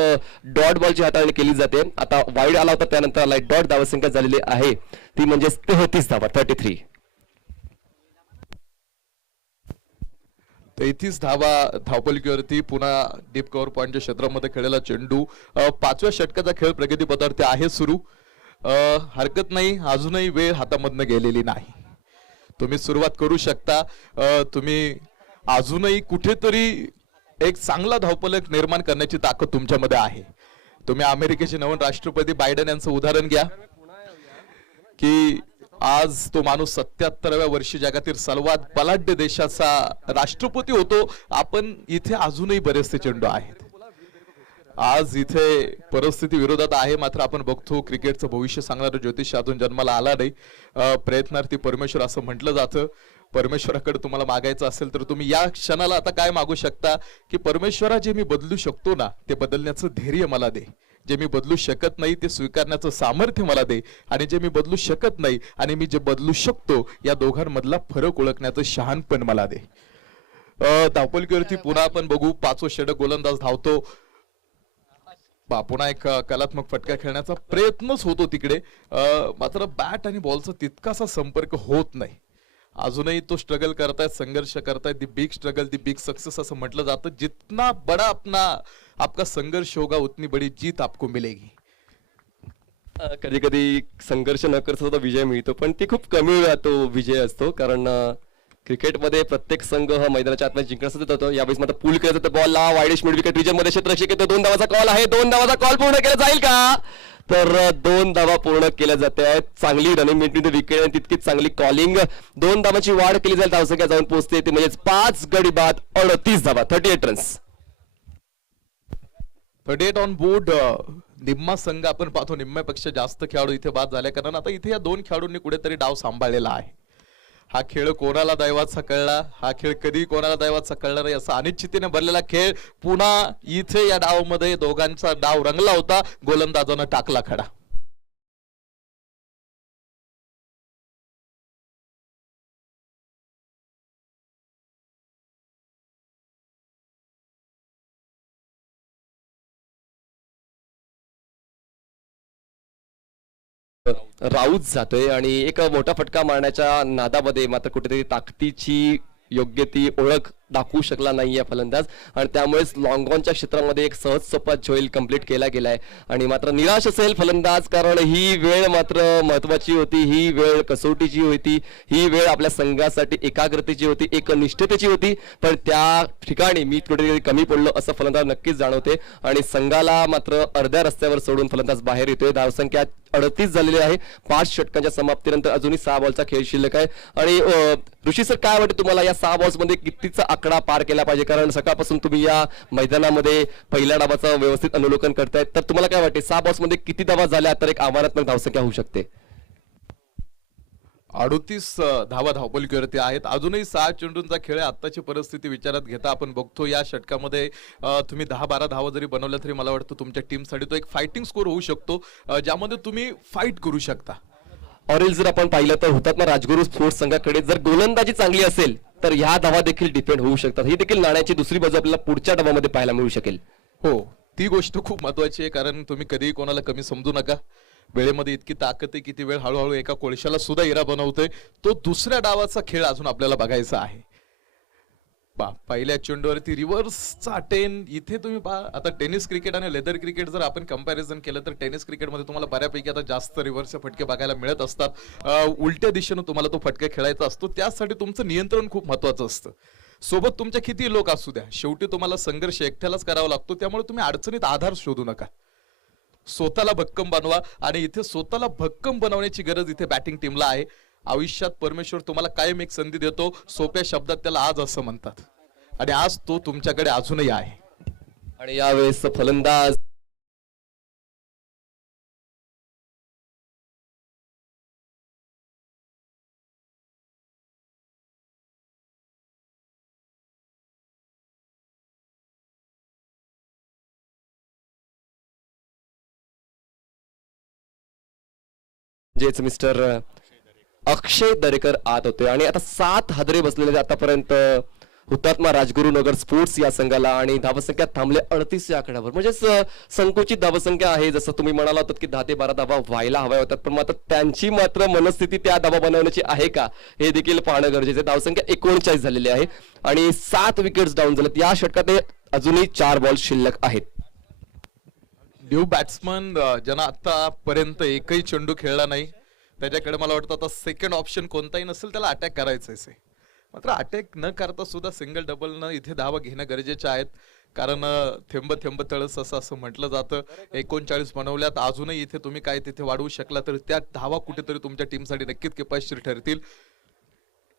डॉट बॉलची हाताळणी केली जाते. आता वाईड आला होता, त्यानंतर आलाय डॉट. धावसंख्या झालेली आहे ती म्हणजे 33 धावा, 33. 33 धावा धावपलकीवरती. पुन्हा डीप कव्हर पॉईंटच्या क्षेत्रामध्ये खेळलेला चेंडू. 5व्या षटकाचा खेळ प्रगतीपथावरती आहे सुरू. हरकत नाही, अजूनही वेळ हातामधनं गेलेली नाही. तुम्ही सुरुवात करू शकता. तुम्ही अजूनही कुठेतरी एक चांगला धावपलक निर्माण करण्याची ताकद तुमच्यामध्ये आहे. तुम्ही अमेरिकेचे नवीन राष्ट्रपती बायडन यांचं उदाहरण घ्या की आज तो माणूस 77व्या वर्षी जगातील सर्वात बलाढ्य देशाचा राष्ट्रपती होतो. आपण इथे अजूनही बरेचसे चेंडू आहेत. आज इथे परिस्थिती विरोधात आहे, मात्र आपण बघतो क्रिकेटचं भविष्य सांगणारं ज्योतिष अजून जन्माला आला नाही. प्रयत्नार्थी परमेश्वर असं म्हटलं जातं. परमेश्वराकडे तुम्हाला मागायचं असेल तर तुम्ही या क्षणाला आता काय मागू शकता की परमेश्वरा, जे मी बदलू शकतो ना ते बदलण्याचं धैर्य मला दे. जे मी बदलू शकत नाही ते स्वीकारण्याचं सामर्थ्य मला दे. आणि जे मी बदलू शकत नाही आणि मी जे बदलू शकतो या दोघांमधला फरक ओळखण्याचं शहाणपण मला दे. धावपलकीवरती पुन्हा आपण बघू. 5वं षटक गोलंदाज धावतो. पुन्हा एक कलात्मक फटका खेळण्याचा प्रयत्नच होतो तिकडे, मात्र बॅट आणि बॉलचा तितकासा संपर्क होत नाही. अजूनही तो स्ट्रगल करतायत, संघर्ष करतायत. The big struggle the big success असं म्हटलं जातं. जितना बड़ा आपका संघर्ष होगा उतनी बड़ी जीत आपको मिलेगी. कधी कधी संघर्ष न करता सुद्धा विजय मिळतो, पण ती खूप कमी वेळा तो विजय असतो. कारण क्रिकेटमध्ये प्रत्येक संघ हा मैदानाच्या आतमध्ये जिंकण्यासाठी जातो. यावेळेस मात्र पूल केलं जातं बॉलला. वाईडिश मिड विकेट रिजन मध्ये क्षेत्ररक्षक येतो. 2 धावाचा कॉल आहे. 2 धावाचा कॉल पूर्ण केला जाईल का? तर 2 धावा पूर्ण केल्या जाते आहेत. चांगली रनिंग मिड विकेट आणि तितकीच चांगली कॉलिंग. 2 धावाची वाढ केली जाईल. धावसंख्या जाऊन पोहोचते ते म्हणजे 5 गडी बाद 38 धावा, 38 रन्स. 38 on board. निम्मा संघ आपण पाहतो, निम्म्यापेक्षा जास्त खेळाडू इथे बाद झाले, कारण आता इथे या 2 खेळाडूंनी कुठेतरी डाव सांभाळलेला आहे. हा खेळ कोणाला दैवाचा कळला, हा खेळ कधी कोणाला दैवाचा कळला नाही, असा अनिश्चितीने भरलेला खेळ. पुन्हा इथे या डावमध्ये दोघांचा डाव रंगला होता. गोलंदाजानं टाकला खडा. राऊत जातोय आणि एक मोठा फटका मारण्याच्या नादामध्ये मात्र कुठेतरी ताकदीची योग्य ती ओळख दाखवू शकला नाहीये फलंदाज, आणि त्यामुळेच लॉंग ऑनच्या क्षेत्रामध्ये एक सहज सोपा झोईल कंप्लीट केला गेलाय. आणि मात्र निराश असेल फलंदाज, कारण ही वेळ मात्र महत्वाची होती. ही वेळ कसोटीची होती. ही वेळ आपल्या संघासाठी एकाग्रतेची होती, एकनिष्ठतेची होती. पण त्या ठिकाणी मी कुठेतरी कमी पडलो असं फलंदाज नक्कीच जाणवते. आणि संघाला मात्र अर्ध्या रस्त्यावर सोडून फलंदाज बाहेर येतोय. धावसंख्या 38 झालेली आहे. 5 षटकांच्या समाप्तीनंतर अजूनही 6 बॉलचा खेळ शिल्लक आहे. आणि ऋषी सर, काय वाटतं तुम्हाला या 6 बॉल्स मध्ये कितीचा आकडा पार केला पाहिजे? कारण सकाळपासून तुम्ही या मैदानामध्ये पहिल्या डावाचं व्यवस्थित अवलोकन करतायत, तर तुम्हाला काय वाटते 6 बॉल्स मध्ये किती धावा झाल्या तर एक आव्हानात्मक धावसंख्या होऊ शकते? 38 धावा धावपलकीवरती आहेत. अजूनही 6 चेंडूंचा खेळ आहे. आत्ताची परिस्थिती विचारात घेता आपण बघतो या षटकामध्ये तुम्ही 10-12 धावा जरी बनवल्या तरी मला वाटतं तुमच्या टीमसाठी तो एक फायटिंग स्कोर होऊ शकतो, ज्यामध्ये तुम्ही फाईट करू शकता. ऑरेल जर आपण पाहिलं तर हुतात्मा राजगुरू स्पोर्ट्स संघाकडे जर गोलंदाजी चांगली असेल तर ह्या धावा देखील डिपेंड होऊ शकतात. ही देखील नाण्याची दुसरी बाजू आपल्याला पुढच्या डावामध्ये पाहायला मिळू शकेल. हो, ती गोष्ट खूप महत्वाची आहे, कारण तुम्ही कधीही कोणाला कमी समजू नका. वेळेमध्ये इतकी ताकद आहे, किती वेळ हळूहळू एका कोळशाला सुद्धा हिरा बनवतोय. तो दुसऱ्या डावाचा खेळ अजून आपल्याला बघायचा आहे. पहिल्या चेंडूवरती रिव्हर्सचा 10. इथे तुम्ही पहा, आता टेनिस क्रिकेट आणि लेदर क्रिकेट जर आपण कंपॅरिझन केलं तर टेनिस क्रिकेटमध्ये तुम्हाला बऱ्यापैकी आता जास्त रिव्हर्सचे फटके बघायला मिळत असतात. उलट्या दिशेनं तुम्हाला तो फटका खेळायचा असतो. त्यासाठी तुमचं नियंत्रण खूप महत्वाचं असतं. सोबत तुमच्या किती लोक असू द्या, शेवटी तुम्हाला संघर्ष एकट्यालाच करावा लागतो. त्यामुळे तुम्ही अडचणीत आधार शोधू नका. स्वतःला भक्कम बनवा, आणि इथे स्वतःला भक्कम बनवण्याची गरज इथे बॅटिंग टीमला आहे. आयुष्यात परमेश्वर तुम्हाला कायम एक संधी देतो. सोप्या शब्दात त्याला आज असं म्हणतात, आणि आज तो तुमच्याकडे अजूनही आहे. आणि यावेळेस फलंदाज जेच मिस्टर अक्षय दरेकर आत होते आणि आता 7 हादरे बसलेले आतापर्यंत हुतात्मा राजगुरुनगर स्पोर्ट्स या संघाला आणि धावसंख्या थांबले 38 या आकड्यावर म्हणजेच संकुचित धावसंख्या आहे. जसं तुम्ही म्हणाला होतात की 10 ते 12 धावा व्हायला हव्या होतात, पण मात्र त्यांची मात्र मनस्थिती त्या धावा बनवण्याची आहे का हे देखील पाहणं गरजेचं आहे. धावसंख्या 39 झालेली आहे आणि 7 विकेट्स डाऊन झालेत. या षटकात अजूनही 4 बॉल शिल्लक आहेत. न्यू बॅट्समन ज्यांना आतापर्यंत एकही चेंडू खेळला नाही, त्याच्याकडे मला वाटतं आता सेकंड ऑप्शन कोणताही नसेल, त्याला अटॅक करायचं आहे. मात्र अटॅक न करता सुद्धा सिंगल डबल न इथे धावा घेणं गरजेचे आहेत, कारण थेंब थेंब तळस असं म्हटलं जातं. 39 बनवल्यात, अजूनही इथे तुम्ही काय तिथे वाढवू शकला तर त्या धावा कुठेतरी तुमच्या टीमसाठी नक्कीच किफायतशीर ठरतील.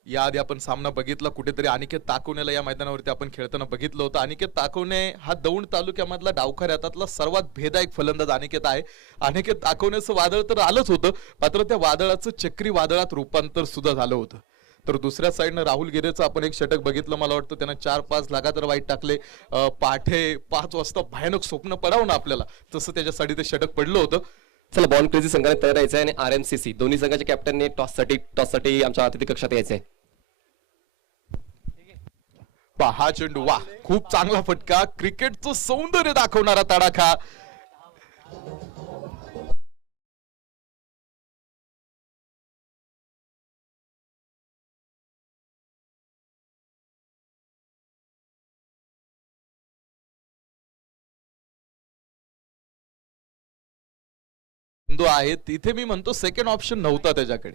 याआधी आपण सामना बघितला, कुठेतरी अनिकेत ताकवणेला या मैदानावरती आपण खेळताना बघितलं होतं. अनिकेत ताकवणे हा दौंड तालुक्यामधला डावखर हातातला सर्वात भेदायक फलंदाज अनिकेत आहे. अनिकेत ताकवण्याचं वादळ तर आलंच होतं, मात्र त्या वादळाचं चक्री वादळात रूपांतर सुद्धा झालं होतं. तर दुसऱ्या साईडनं राहुल गिरेचं आपण एक षटक बघितलं, मला वाटतं त्यानं 4-5 लगातार वाईट टाकले. पाठे 5 वाजता भयानक स्वप्न पडावं ना आपल्याला, तसं त्याच्यासाठी ते षटक पडलं होतं. चला, बॉन क्रेझी संघाने तयार यायचं आहे आणि आरएमसीसी दोन्ही संघाच्या कॅप्टनने टॉससाठी आमच्या अतिथी कक्षात यायचंय. हा चेंडू, वा, खूप चांगला फटका, क्रिकेटचं सौंदर्य दाखवणारा तडाखा. आहे तिथे मी म्हणतो सेकंड ऑप्शन नव्हता त्याच्याकडे,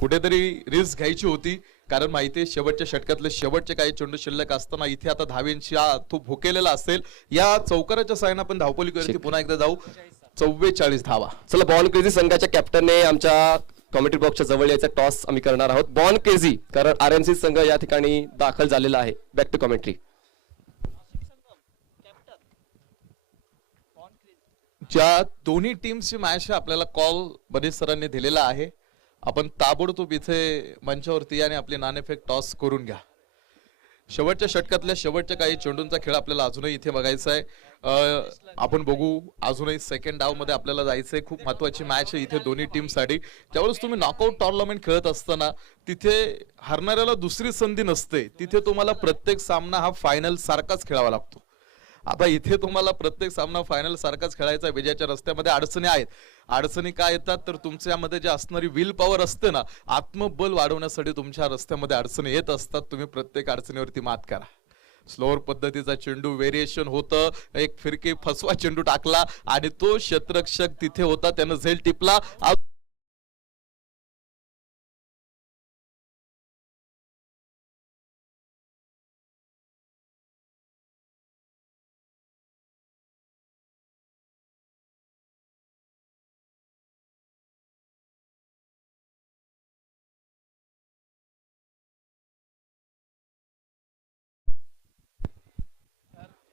कुठेतरी रिस्क घ्यायची होती, कारण माहितीये शेवटच्या षटकातले शेवटचे काही चेंडू शिल्लक असताना इथे आता धावेंची तो भुकेलेला असेल. या चौकाराच्या साहाय्याने आपण धावपलीवरती पुन्हा एकदा जाऊ. 44 धावा. चला, बॉन क्रेझी संघाच्या कॅप्टनने आमच्या कॉमेंट्री बॉक्सच्या जवळ यायचा टॉस आम्ही करणार आहोत. बॉन क्रेझी, कारण आरएमसी संघ या ठिकाणी दाखल झालेला आहे. Back to commentary. ज्या दोन्ही टीमची मॅच आपल्याला कॉल बरेच सरांनी दिलेला आहे, आपण ताबडतोब इथे मंचावरती या आणि आपले नाणेफेक टॉस करून घ्या. शेवटच्या षटकातल्या शेवटच्या काही चेंडूंचा खेळ आपल्याला अजूनही इथे बघायचा आहे. आपण बघू, अजूनही सेकंड डाव मध्ये आपल्याला जायचंय. खूप महत्वाची मॅच आहे इथे दोन्ही टीमसाठी. ज्यावेळेस तुम्ही नॉकआउट टुर्नामेंट खेळत असताना तिथे हरणाऱ्याला दुसरी संधी नसते, तिथे तुम्हाला प्रत्येक सामना हा फायनल सारखाच खेळावा लागतो. आता इथे तुम्हाला प्रत्येक सामना फायनल सारखाच खेळायचा. विजयाच्या रस्त्यामध्ये अडचणी आहेत. अडचणी काय येतात तर तुमच्यामध्ये जे असणारी विल पॉवर असते ना, आत्मबल वाढवण्यासाठी तुमच्या रस्त्यामध्ये अडचणी येत असतात. तुम्ही प्रत्येक अडचणीवरती मात करा. स्लोअर पद्धतीचा चेंडू, व्हेरिएशन होतं, एक फिरकी फसवा चेंडू टाकला आणि तो क्षेत्ररक्षक तिथे होता, त्यानं झेल टिपला.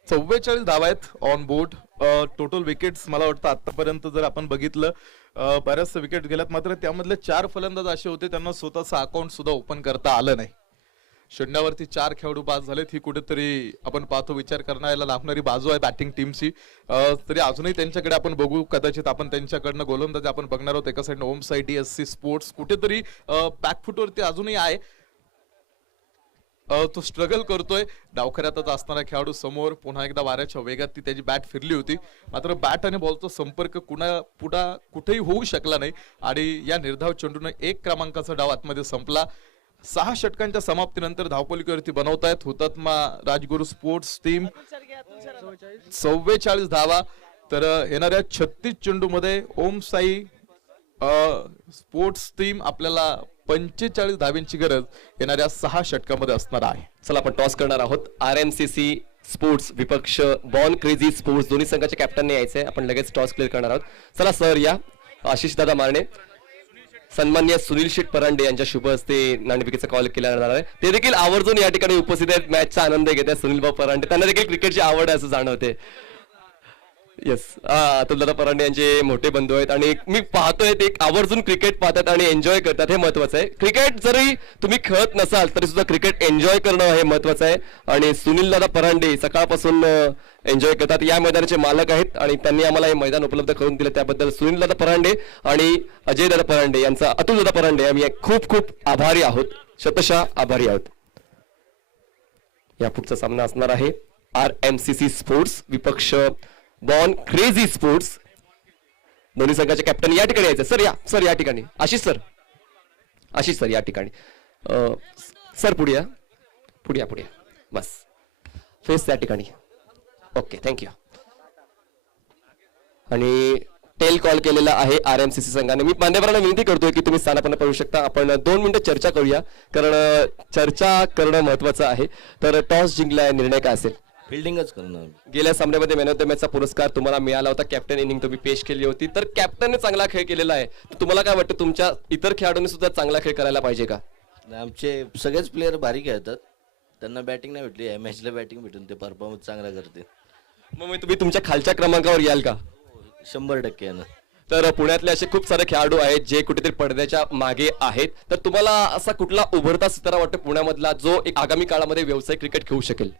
चव्वेचाळीस धावा आहेत ऑन बोर्ड. टोटल विकेट्स मला वाटतं आतापर्यंत जर आपण बघितलं बऱ्याच विकेट गेल्यात, मात्र त्यामधले 4 फलंदाज असे होते त्यांना स्वतःचं अकाउंट सुद्धा ओपन करता आलं नाही. शून्यावरती 4 खेळाडू बाद झालेत. ही कुठेतरी आपण पाहतो विचार करण्याला लागणारी बाजू आहे बॅटिंग टीमची. तरी अजूनही त्यांच्याकडे आपण बघू, कदाचित आपण त्यांच्याकडनं गोलंदाजी आपण बघणार आहोत. एका साईडनं ओम साई DSC स्पोर्ट्स कुठेतरी बॅकफुटवरती अजूनही आहे, तो स्ट्रगल करतोय. डावखऱ्यातच असणारा खेळाडू समोर पुन्हा एकदा वाऱ्याच्या वेगात ती त्याची बॅट फिरली होती, मात्र बॅट आणि बॉलचा संपर्क कुठेही होऊ शकला नाही आणि या निर्धाव चेंडूने 1 क्रमांकाचा डाव आतमध्ये संपला. 6 षटकांच्या समाप्तीनंतर धावपलीवरती बनवतायत हुतात्मा राजगुरू स्पोर्ट्स टीम. 44 धावा. तर येणाऱ्या 36 चेंडू मध्ये ओम साई स्पोर्ट्स टीम आपल्याला 45 धाव्यांची गरज येणाऱ्या 6 षटकामध्ये असणार आहे. चला, आपण टॉस करणार आहोत. आरएमसीसी स्पोर्ट्स विपक्ष बॉन क्रेझी स्पोर्ट्स दोन्ही संघाच्या कॅप्टनने यायचंय. आपण लगेच टॉस क्लिअर करणार आहोत. चला सर, या आशिष दादा मारणे, सन्मान्य सुनील शेठ परांडे यांच्या शुभ हस्ते नाणेफेकीचा कॉल केला जाणार आहे. ते देखील आवर्जून या ठिकाणी उपस्थित आहेत, मॅचचा आनंद घेत आहेत. सुनील भाऊ परांडे, त्यांना देखील क्रिकेटची आवड आहे असं जाणवते. येस, अतुलदादा परांडे यांचे मोठे बंधू आहेत आणि मी पाहतोय ते एक आवर्जून क्रिकेट पाहतात आणि एन्जॉय करतात, हे महत्वाचं आहे. क्रिकेट जरी तुम्ही खेळत नसाल तरी सुद्धा क्रिकेट एन्जॉय करणं हे महत्वाचं आहे. आणि सुनीलदादा परांडे सकाळपासून एन्जॉय करतात, या मैदानाचे मालक आहेत आणि त्यांनी आम्हाला हे मैदान उपलब्ध करून दिलं, त्याबद्दल सुनीलदादा परांडे आणि अजयदादा परांडे यांचा, अतुलदादा परांडे आम्ही खूप खूप आभारी आहोत, शतशः आभारी आहोत. या पुढचा सामना असणार आहे RMCC स्पोर्ट्स विपक्ष बॉर्न क्रेझी स्पोर्ट्स. दोन्ही संघाचे कॅप्टन या ठिकाणी यायचे. सर या ठिकाणी आशिष सर या ठिकाणी. सर पुढे या बस फेस त्या ठिकाणी. Okay, thank you. आणि टेल कॉल केलेला आहे RMCC संघाने. मी मान्यवरांना विनंती करतोय की तुम्ही स्थानापन्न करू शकता. आपण 2 मिनिटं चर्चा करूया, कारण चर्चा करणं महत्वाचं आहे. तर टॉस जिंकलाय, निर्णय काय असेल? फिल्डिंगच करणं. गेल्या सामन्यामध्ये मॅन ऑफ द मॅचचा पुरस्कार तुम्हाला मिळाला होता, कॅप्टन इनिंग तुम्ही पेश केली होती. तर कॅप्टनने चांगला खेळ केलेला आहे, तर तुम्हाला काय वाटतं तुमच्या इतर खेळाडूंनी सुद्धा चांगला खेळ करायला पाहिजे का? आमचे सगळेच प्लेयर भारी खेळतात, त्यांना बॅटिंग नाही भेटली, या मॅचला बॅटिंग भेटून ते परफॉर्मन्स चांगला करते. मग तुम्ही तुमच्या खालच्या क्रमांकावर याल का? 100% यानं. तर पुण्यातले असे खूप सारे खेळाडू आहेत जे कुठेतरी पडद्याच्या मागे आहेत, तर तुम्हाला असा कुठला उभरता सितारा वाटतो पुण्यामधला जो एक आगामी काळामध्ये व्यावसायिक क्रिकेट खेळू शकेल?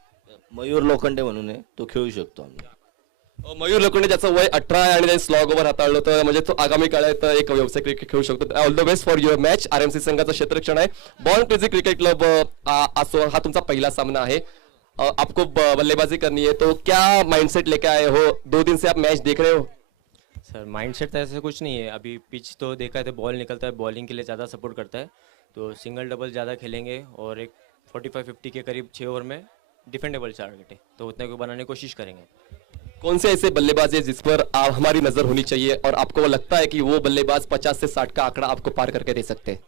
मयूर लोखंडे म्हणून आहे, तो खेळू शकतो आम्ही. मयूर लोखंडे, ज्याचं वय 18 आहे आणि त्यांनी स्लॉग ओव्हर हाताळलं, तर म्हणजे तो आगामी काळात एक व्यावसायिक क्रिकेट खेळू शकतो. All the best for your match. RMCC संघाचं क्षेत्ररक्षण आहे. बॉर्न क्रेझी क्रिकेट क्लब असो, हा तुमचा पहिला सामना है. आपको बल्लेबाजी करनी है, तो क्या माइंडसेट लेके आए हो? 2 दिन से आप मैच देख रहे हो? सर माइंडसेट तो ऐसा कुछ नहीं है, अभी पिच तो देखा है तो बॉल निकलता है, बॉलिंग के लिए ज़्यादा सपोर्ट करता है, तो सिंगल डबल ज़्यादा खेलेंगे और एक 45-50 के करीब 6 ओवर में डिफेंडेबल टारगेट है, तो उतने को बनाने की कोशिश करेंगे. कौन से ऐसे बल्लेबाज है जिस पर हमारी नजर होनी चाहिए और आपको लगता है कि वो बल्लेबाज 50 से 60 का आंकड़ा आपको पार करके दे सकते हैं?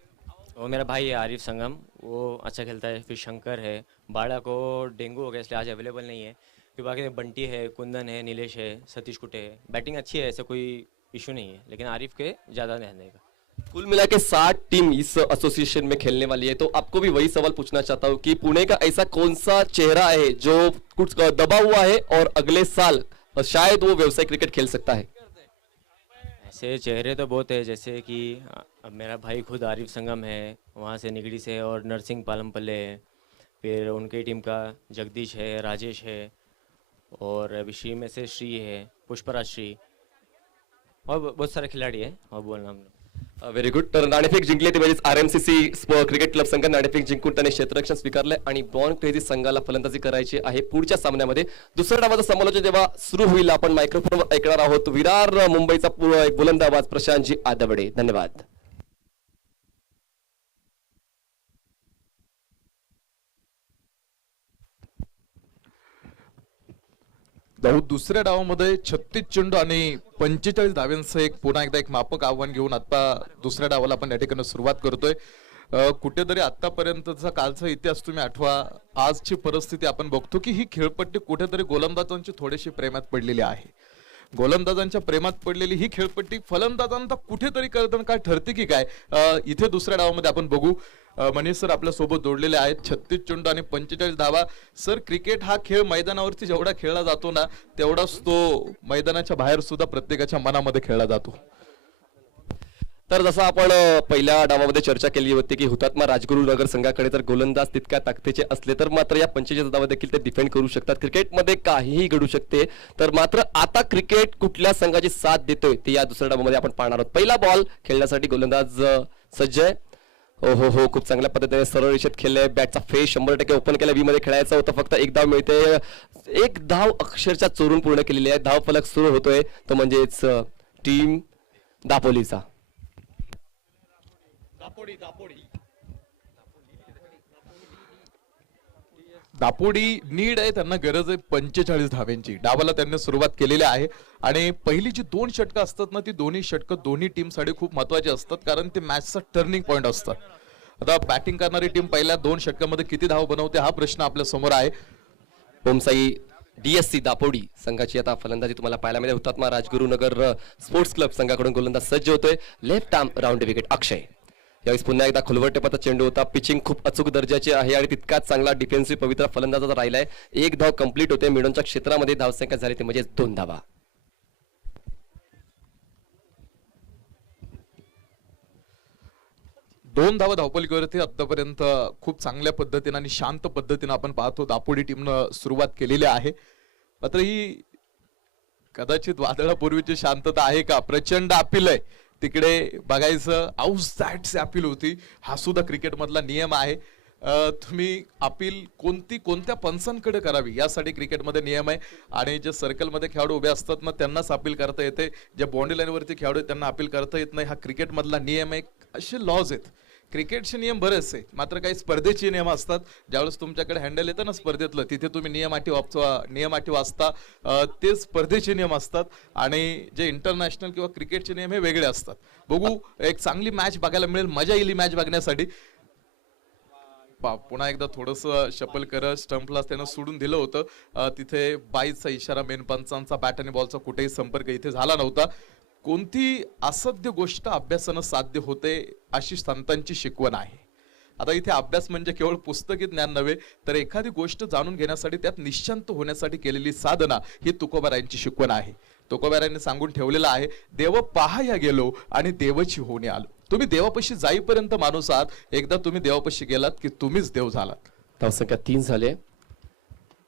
वो मेरा भाई है आरिफ संगम, वो अच्छा खेलता है. फिर शंकर है, बाड़ा को डेंगू हो गया इसलिए आज अवेलेबल नहीं है. फिर बाकी बंटी है, कुंदन है, नीलेश है, सतीश कुटे है. बैटिंग अच्छी है, ऐसा कोई इशू नहीं है, लेकिन आरिफ के ज़्यादा ध्यान देगा. कुल मिला के 60 टीम इस एसोसिएशन में खेलने वाली है, तो आपको भी वही सवाल पूछना चाहता हूँ कि पुणे का ऐसा कौन सा चेहरा है जो कुछ दबा हुआ है और अगले साल शायद वो व्यवसायिक क्रिकेट खेल सकता है? ऐसे चेहरे तो बहुत है, जैसे कि अब मेरा भाई खुद आरिफ संगम है, वहाँ से निगड़ी से, और नरसिंह पालमपल्ले है. फिर उनकी टीम का जगदीश है, राजेश है, और अभी श्री में से श्री है, पुष्पराज श्री, और बहुत सारे खिलाड़ी हैं और बोलना हम लोग. Very good. तर नाणेफेक जिंकले ते म्हणजेच RMCC क्रिकेट क्लब संघ नाणेफेक जिंकून त्याने क्षेत्ररक्षण स्वीकारलंय आणि बॉर्न क्रेझी संघाला फलंदाजी करायची आहे पुढच्या सामन्यामध्ये. दुसऱ्या डावाचं समालोचन जेव्हा सुरू होईल आपण मायक्रोफोनवर ऐकणार आहोत विरार मुंबईचा एक गोलंदाबाज प्रशांतजी आदवडे. धन्यवाद. दाऊद दुसऱ्या डावामध्ये 36 चेंडू आणि 45 धाव्यांचं एक पुन्हा एकदा एक मापक आव्हान घेऊन आता दुसऱ्या डावाला आपण या ठिकाणी सुरुवात करतोय. कुठेतरी आतापर्यंतचा कालचा इतिहास तुम्ही आठवा, आजची परिस्थिती आपण बघतो की ही खेळपट्टी कुठेतरी गोलंदाजांची थोडीशी प्रेमात पडलेली आहे. गोलंदाजांच्या प्रेमात पडलेली ही खेळपट्टी फलंदाजांना कुठेतरी करताना काय ठरते की काय, इथे दुसऱ्या डावामध्ये आपण बघू. मनीष सर आपल्या सोबत जोडलेले आहेत. 36 चेंडू आणि 45 धावा. सर, क्रिकेट हा खेळ मैदानावरती जेवढा खेळला जातो ना, तेवढाच तो मैदानाच्या बाहेर सुद्धा प्रत्येकाच्या मनामध्ये खेळला जातो. तर जसं आपण पहिल्या डावामध्ये चर्चा केली होती की हुतात्मा राजगुरुनगर संघाकडे जर गोलंदाज तितक्या ताकदीचे असले तर मात्र या 45 धावा देखील ते डिफेंड करू शकतात. क्रिकेटमध्ये काहीही घडू शकते. तर मात्र आता क्रिकेट कुठल्या संघाची साथ देतोय ते या दुसऱ्या डावामध्ये आपण पाहणार आहोत. पहिला बॉल खेळण्यासाठी गोलंदाज सज्ज आहे. हो, खूप चांगल्या पद्धतीने सरळ रेषेत खेळले. बॅटचा फेस 100% ओपन केला. वी मध्ये खेळायचं होतं, फक्त एक धाव मिळते. एक धाव अक्षरशः चोरून पूर्ण केलेली आहे. धाव फलक सुरू होतोय तो म्हणजेच टीम दापोलीचा. दापोडी नीड आहे, त्यांना गरज आहे 45 धाव्यांची. डावाला त्यांनी सुरुवात केलेली आहे आणि पहिली जी 2 षटकं असतात ना, ती दोन्ही षटकं दोन्ही टीमसाठी खूप महत्वाची असतात, कारण ते मॅचचा टर्निंग पॉइंट असतात. आता बॅटिंग करणारी टीम पहिल्या 2 षटकांमध्ये किती धाव बनवते हा प्रश्न आपल्या समोर आहे. ओमसाई DSC दापोडी संघाची आता फलंदाजी तुम्हाला पाहायला मिळेल. हुतात्मा राजगुरुनगर स्पोर्ट्स क्लब संघाकडून गोलंदाज सज्ज होतोय. लेफ्ट आर्म राऊंड विकेट अक्षय. यावेळेस पुन्हा एकदा खोलवर टेपाचा चेंडू होता. पिचिंग खूप अचूक दर्जाची आहे आणि तितकाच चांगला डिफेन्सिव्ह पवित्रा फलंदाजाचा राहिलाय. एक धाव कंप्लीट होते. मिडोनच्या क्षेत्रामध्ये धावसंख्या झाली ते म्हणजे 2 धावा. 2 धावा धावपलीवरती आतापर्यंत खूप चांगल्या पद्धतीने आणि शांत पद्धतीने आपण पाहतो दापोडी टीमनं सुरुवात केलेली आहे. मात्र ही कदाचित वादळापूर्वीची शांतता आहे का? प्रचंड अपील आहे तिकडे बघायचं. आउटसाइडचे अपील होती. हा सुद्धा क्रिकेट मधला नियम आहे. तुम्ही अपील कोणत्या पंचांकडे करावी यासाठी क्रिकेटमध्ये नियम आहे. आणि जे सर्कलमध्ये खेळाडू उभे असतात ना त्यांनाच अपील करता येते. जे बाउंड्री लाईनवरती खेळाडू आहेत त्यांना अपील करता येत नाही. हा क्रिकेट मधला नियम आहे. असे लॉज आहेत. क्रिकेटचे नियम बरेच आहे, मात्र काही स्पर्धेचे नियम असतात. ज्यावेळेस तुमच्याकडे हँडल येतं ना स्पर्धेतलं, तिथे तुम्ही नियम वाचता. ते स्पर्धेचे नियम असतात आणि जे इंटरनॅशनल किंवा क्रिकेटचे नियम हे वेगळे असतात. बघू, एक चांगली मॅच बघायला मिळेल. मजा येईल मॅच बघण्यासाठी. पुन्हा एकदा थोडस शपल करत स्टंपला त्यानं सोडून दिलं होतं. तिथे 22चा इशारा मेन पंचांचा. बॅट आणि बॉलचा कुठेही संपर्क इथे झाला नव्हता. कोणती असाध्य गोष्ट अभ्यासानं साध्य होते अशी संतांची शिकवण आहे. आता इथे अभ्यास म्हणजे केवळ पुस्तकी ज्ञान नव्हे, तर एखादी गोष्ट जाणून घेण्यासाठी त्यात निश्चिंत होण्यासाठी केलेली साधना ही तुकोबारायांची शिकवण आहे. तुकोबारायांनी सांगून ठेवलेलं आहे, देव पाहाया गेलो आणि देवची होणे आलो. तुम्ही देवापाशी जाईपर्यंत माणूस आहात. एकदा तुम्ही देवापाशी गेलात की तुम्हीच देव झालात. धावसंख्या 3 झाले.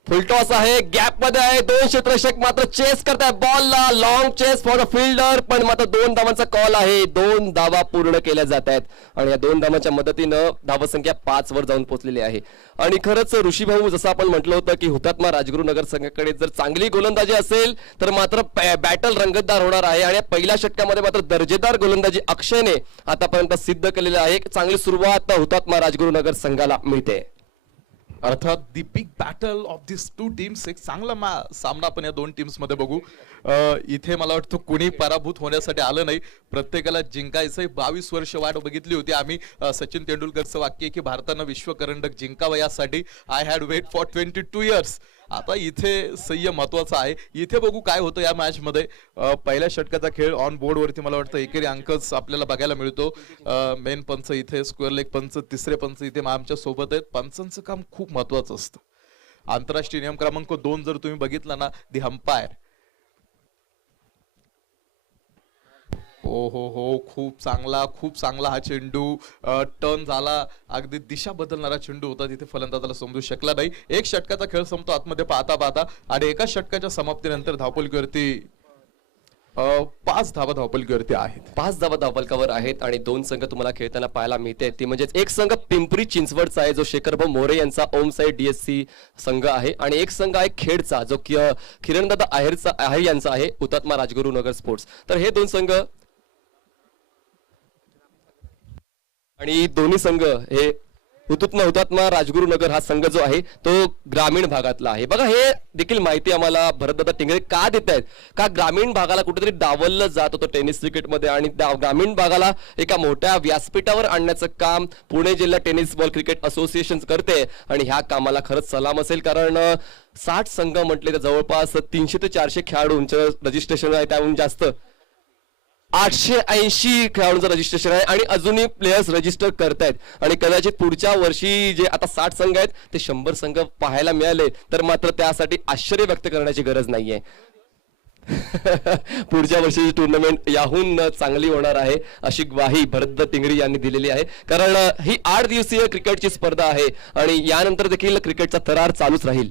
फुलटॉस आहे, गॅप मध्ये आहे. 2 क्षेत्ररक्षक मात्र चेस करताय बॉलला. Long chase for a fielder, पण मात्र 2 धावांचा कॉल आहे. 2 धावा पूर्ण केल्या जात आहेत आणि या 2 धावांच्या मदतीनं धावसंख्या 5 वर जाऊन पोहोचलेली आहे. आणि खरंच ऋषी भाऊ, जसं आपण म्हटलं होतं की हुतात्मा राजगुरू नगर संघाकडे जर चांगली गोलंदाजी असेल तर मात्र बॅटल रंगतदार होणार आहे. आणि पहिल्या षटकामध्ये मात्र दर्जेदार गोलंदाजी अक्षयने आतापर्यंत सिद्ध केलेलं आहे. चांगली सुरुवात हुतात्मा राजगुरू नगर संघाला मिळते. अर्थात the big battle of this 2 teams. एक चांगला सामना आपण या 2 टीम्स मध्ये बघू. इथे मला वाटतं कुणी पराभूत होण्यासाठी आलं नाही. प्रत्येकाला जिंकायचं. 22 वर्ष वाट बघितली होती आम्ही. सचिन तेंडुलकरचं वाक्य की भारतानं विश्वकरंडक जिंकावं यासाठी I had wait for 22 years. आता इथे संयम महत्वाचा आहे. इथे बघू काय होतं या मॅच मध्ये. पहिल्या षटकाचा खेळ ऑन बोर्ड वरती मला वाटतं एकेरी अंकच आपल्याला बघायला मिळतो. मेन पंच इथे, स्क्वेअर लेग पंच, तिसरे पंच इथे आमच्या सोबत आहेत. पंचांचं काम खूप महत्वाचं असतं. आंतरराष्ट्रीय नियम क्रमांक 2 जर तुम्ही बघितला ना, दी अंपायर. हो, खूप चांगला हा चेंडू टर्न झाला. अगदी दिशा बदलणारा चेंडू होता. तिथे फलंदाजाला समजू शकला नाही. एक षटकाचा खेळ संपतो आतमध्ये पाहता आणि एका षटकाच्या समाप्तीनंतर धावपलकीवरती 5 धावा धावपलकीवरती आहेत. 5 धावा धावपलकावर आहेत आणि 2 संघ तुम्हाला खेळताना पाहायला मिळते. ती म्हणजे एक संघ पिंपरी चिंचवडचा आहे जो शेखरभाऊ मोरे यांचा ओम साई DSC संघ आहे आणि एक संघ आहे खेडचा जो किरणदादा आहेर यांचा आहे हुतात्मा राजगुरू नगर स्पोर्ट्स. तर हे 2 संघ आणि दोन्ही संघ हे हुतात्मा राजगुरू नगर हा संघ जो आहे तो ग्रामीण भागातला आहे. बघा, हे देखील माहिती आम्हाला भरतदादा टिंगरे का देत आहेत का ग्रामीण भागाला कुठेतरी डावललं जात होतं टेनिस क्रिकेटमध्ये आणि ग्रामीण भागाला एका मोठ्या व्यासपीठावर आणण्याचं काम पुणे जिल्हा टेनिस बॉल क्रिकेट असोसिएशन करते. आणि ह्या कामाला खरंच सलाम असेल, कारण 60 संघ म्हटले तर जवळपास 300 ते 400 खेळाडूंचं रजिस्ट्रेशन आहे. त्याहून जास्त 880 खेळाडूंचं रजिस्ट्रेशन आहे आणि अजूनही प्लेयर्स रजिस्टर करतायत. आणि कदाचित पुढच्या वर्षी जे आता 60 संघ आहेत ते 100 संघ पाहायला मिळाले तर मात्र त्यासाठी आश्चर्य व्यक्त करण्याची गरज नाहीये. पुढच्या वर्षीची टुर्नामेंट याहून चांगली होणार आहे अशी ग्वाही भरत टिंगरी यांनी दिलेली आहे. कारण ही 8 दिवसीय क्रिकेटची स्पर्धा आहे आणि यानंतर देखील क्रिकेटचा थरार चालूच राहील.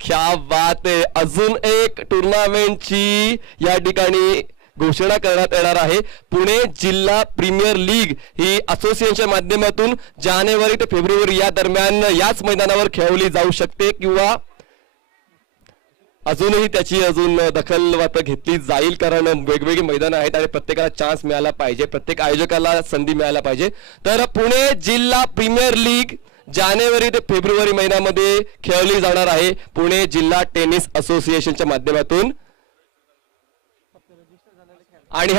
क्या बात आहे. अजून एक टुर्नामेंटची या ठिकाणी घोषणा करण्यात येणार आहे. पुणे जिल्हा प्रीमियर लीग ही असोसिएशनच्या माध्यमातून जानेवारी ते फेब्रुवारी या दरम्यान याच मैदानावर खेळवली जाऊ शकते किंवा अजूनही त्याची दखल घेतली जाईल, कारण वेगवेगळी मैदान आहेत आणि प्रत्येकाला चान्स मिळाला पाहिजे, प्रत्येक आयोजकाला संधी मिळायला पाहिजे. तर पुणे जिल्हा प्रीमियर लीग जानेवारी ते फेब्रुवारी महिन्यामध्ये खेळली जाणार आहे पुणे जिल्हा टेनिस असोसिएशनच्या माध्यमातून. आणि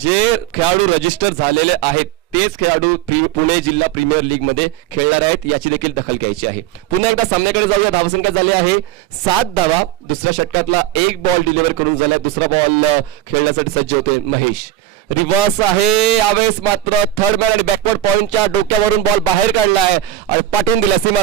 जे खेळाडू रजिस्टर झालेले आहेत तेच खेळाडू पुणे जिल्हा प्रीमियर लीग मध्ये खेळणार आहेत याची देखील दखल घ्यायची आहे. पुन्हा एकदा सामन्याकडे जाऊया. धावसंख्या झाली आहे 7 धावा. दुसऱ्या षटकातला 1 बॉल डिलिव्हर करून झालाय. दुसरा बॉल खेळण्यासाठी सज्ज होते महेश. रिव्हर्स आहे यावेळेस मात्र थर्ड मॅन आणि बॅकवर्ड पॉइंटच्या डोक्यावरून बॉल बाहेर काढलाय आणि पाठवून दिला सीमा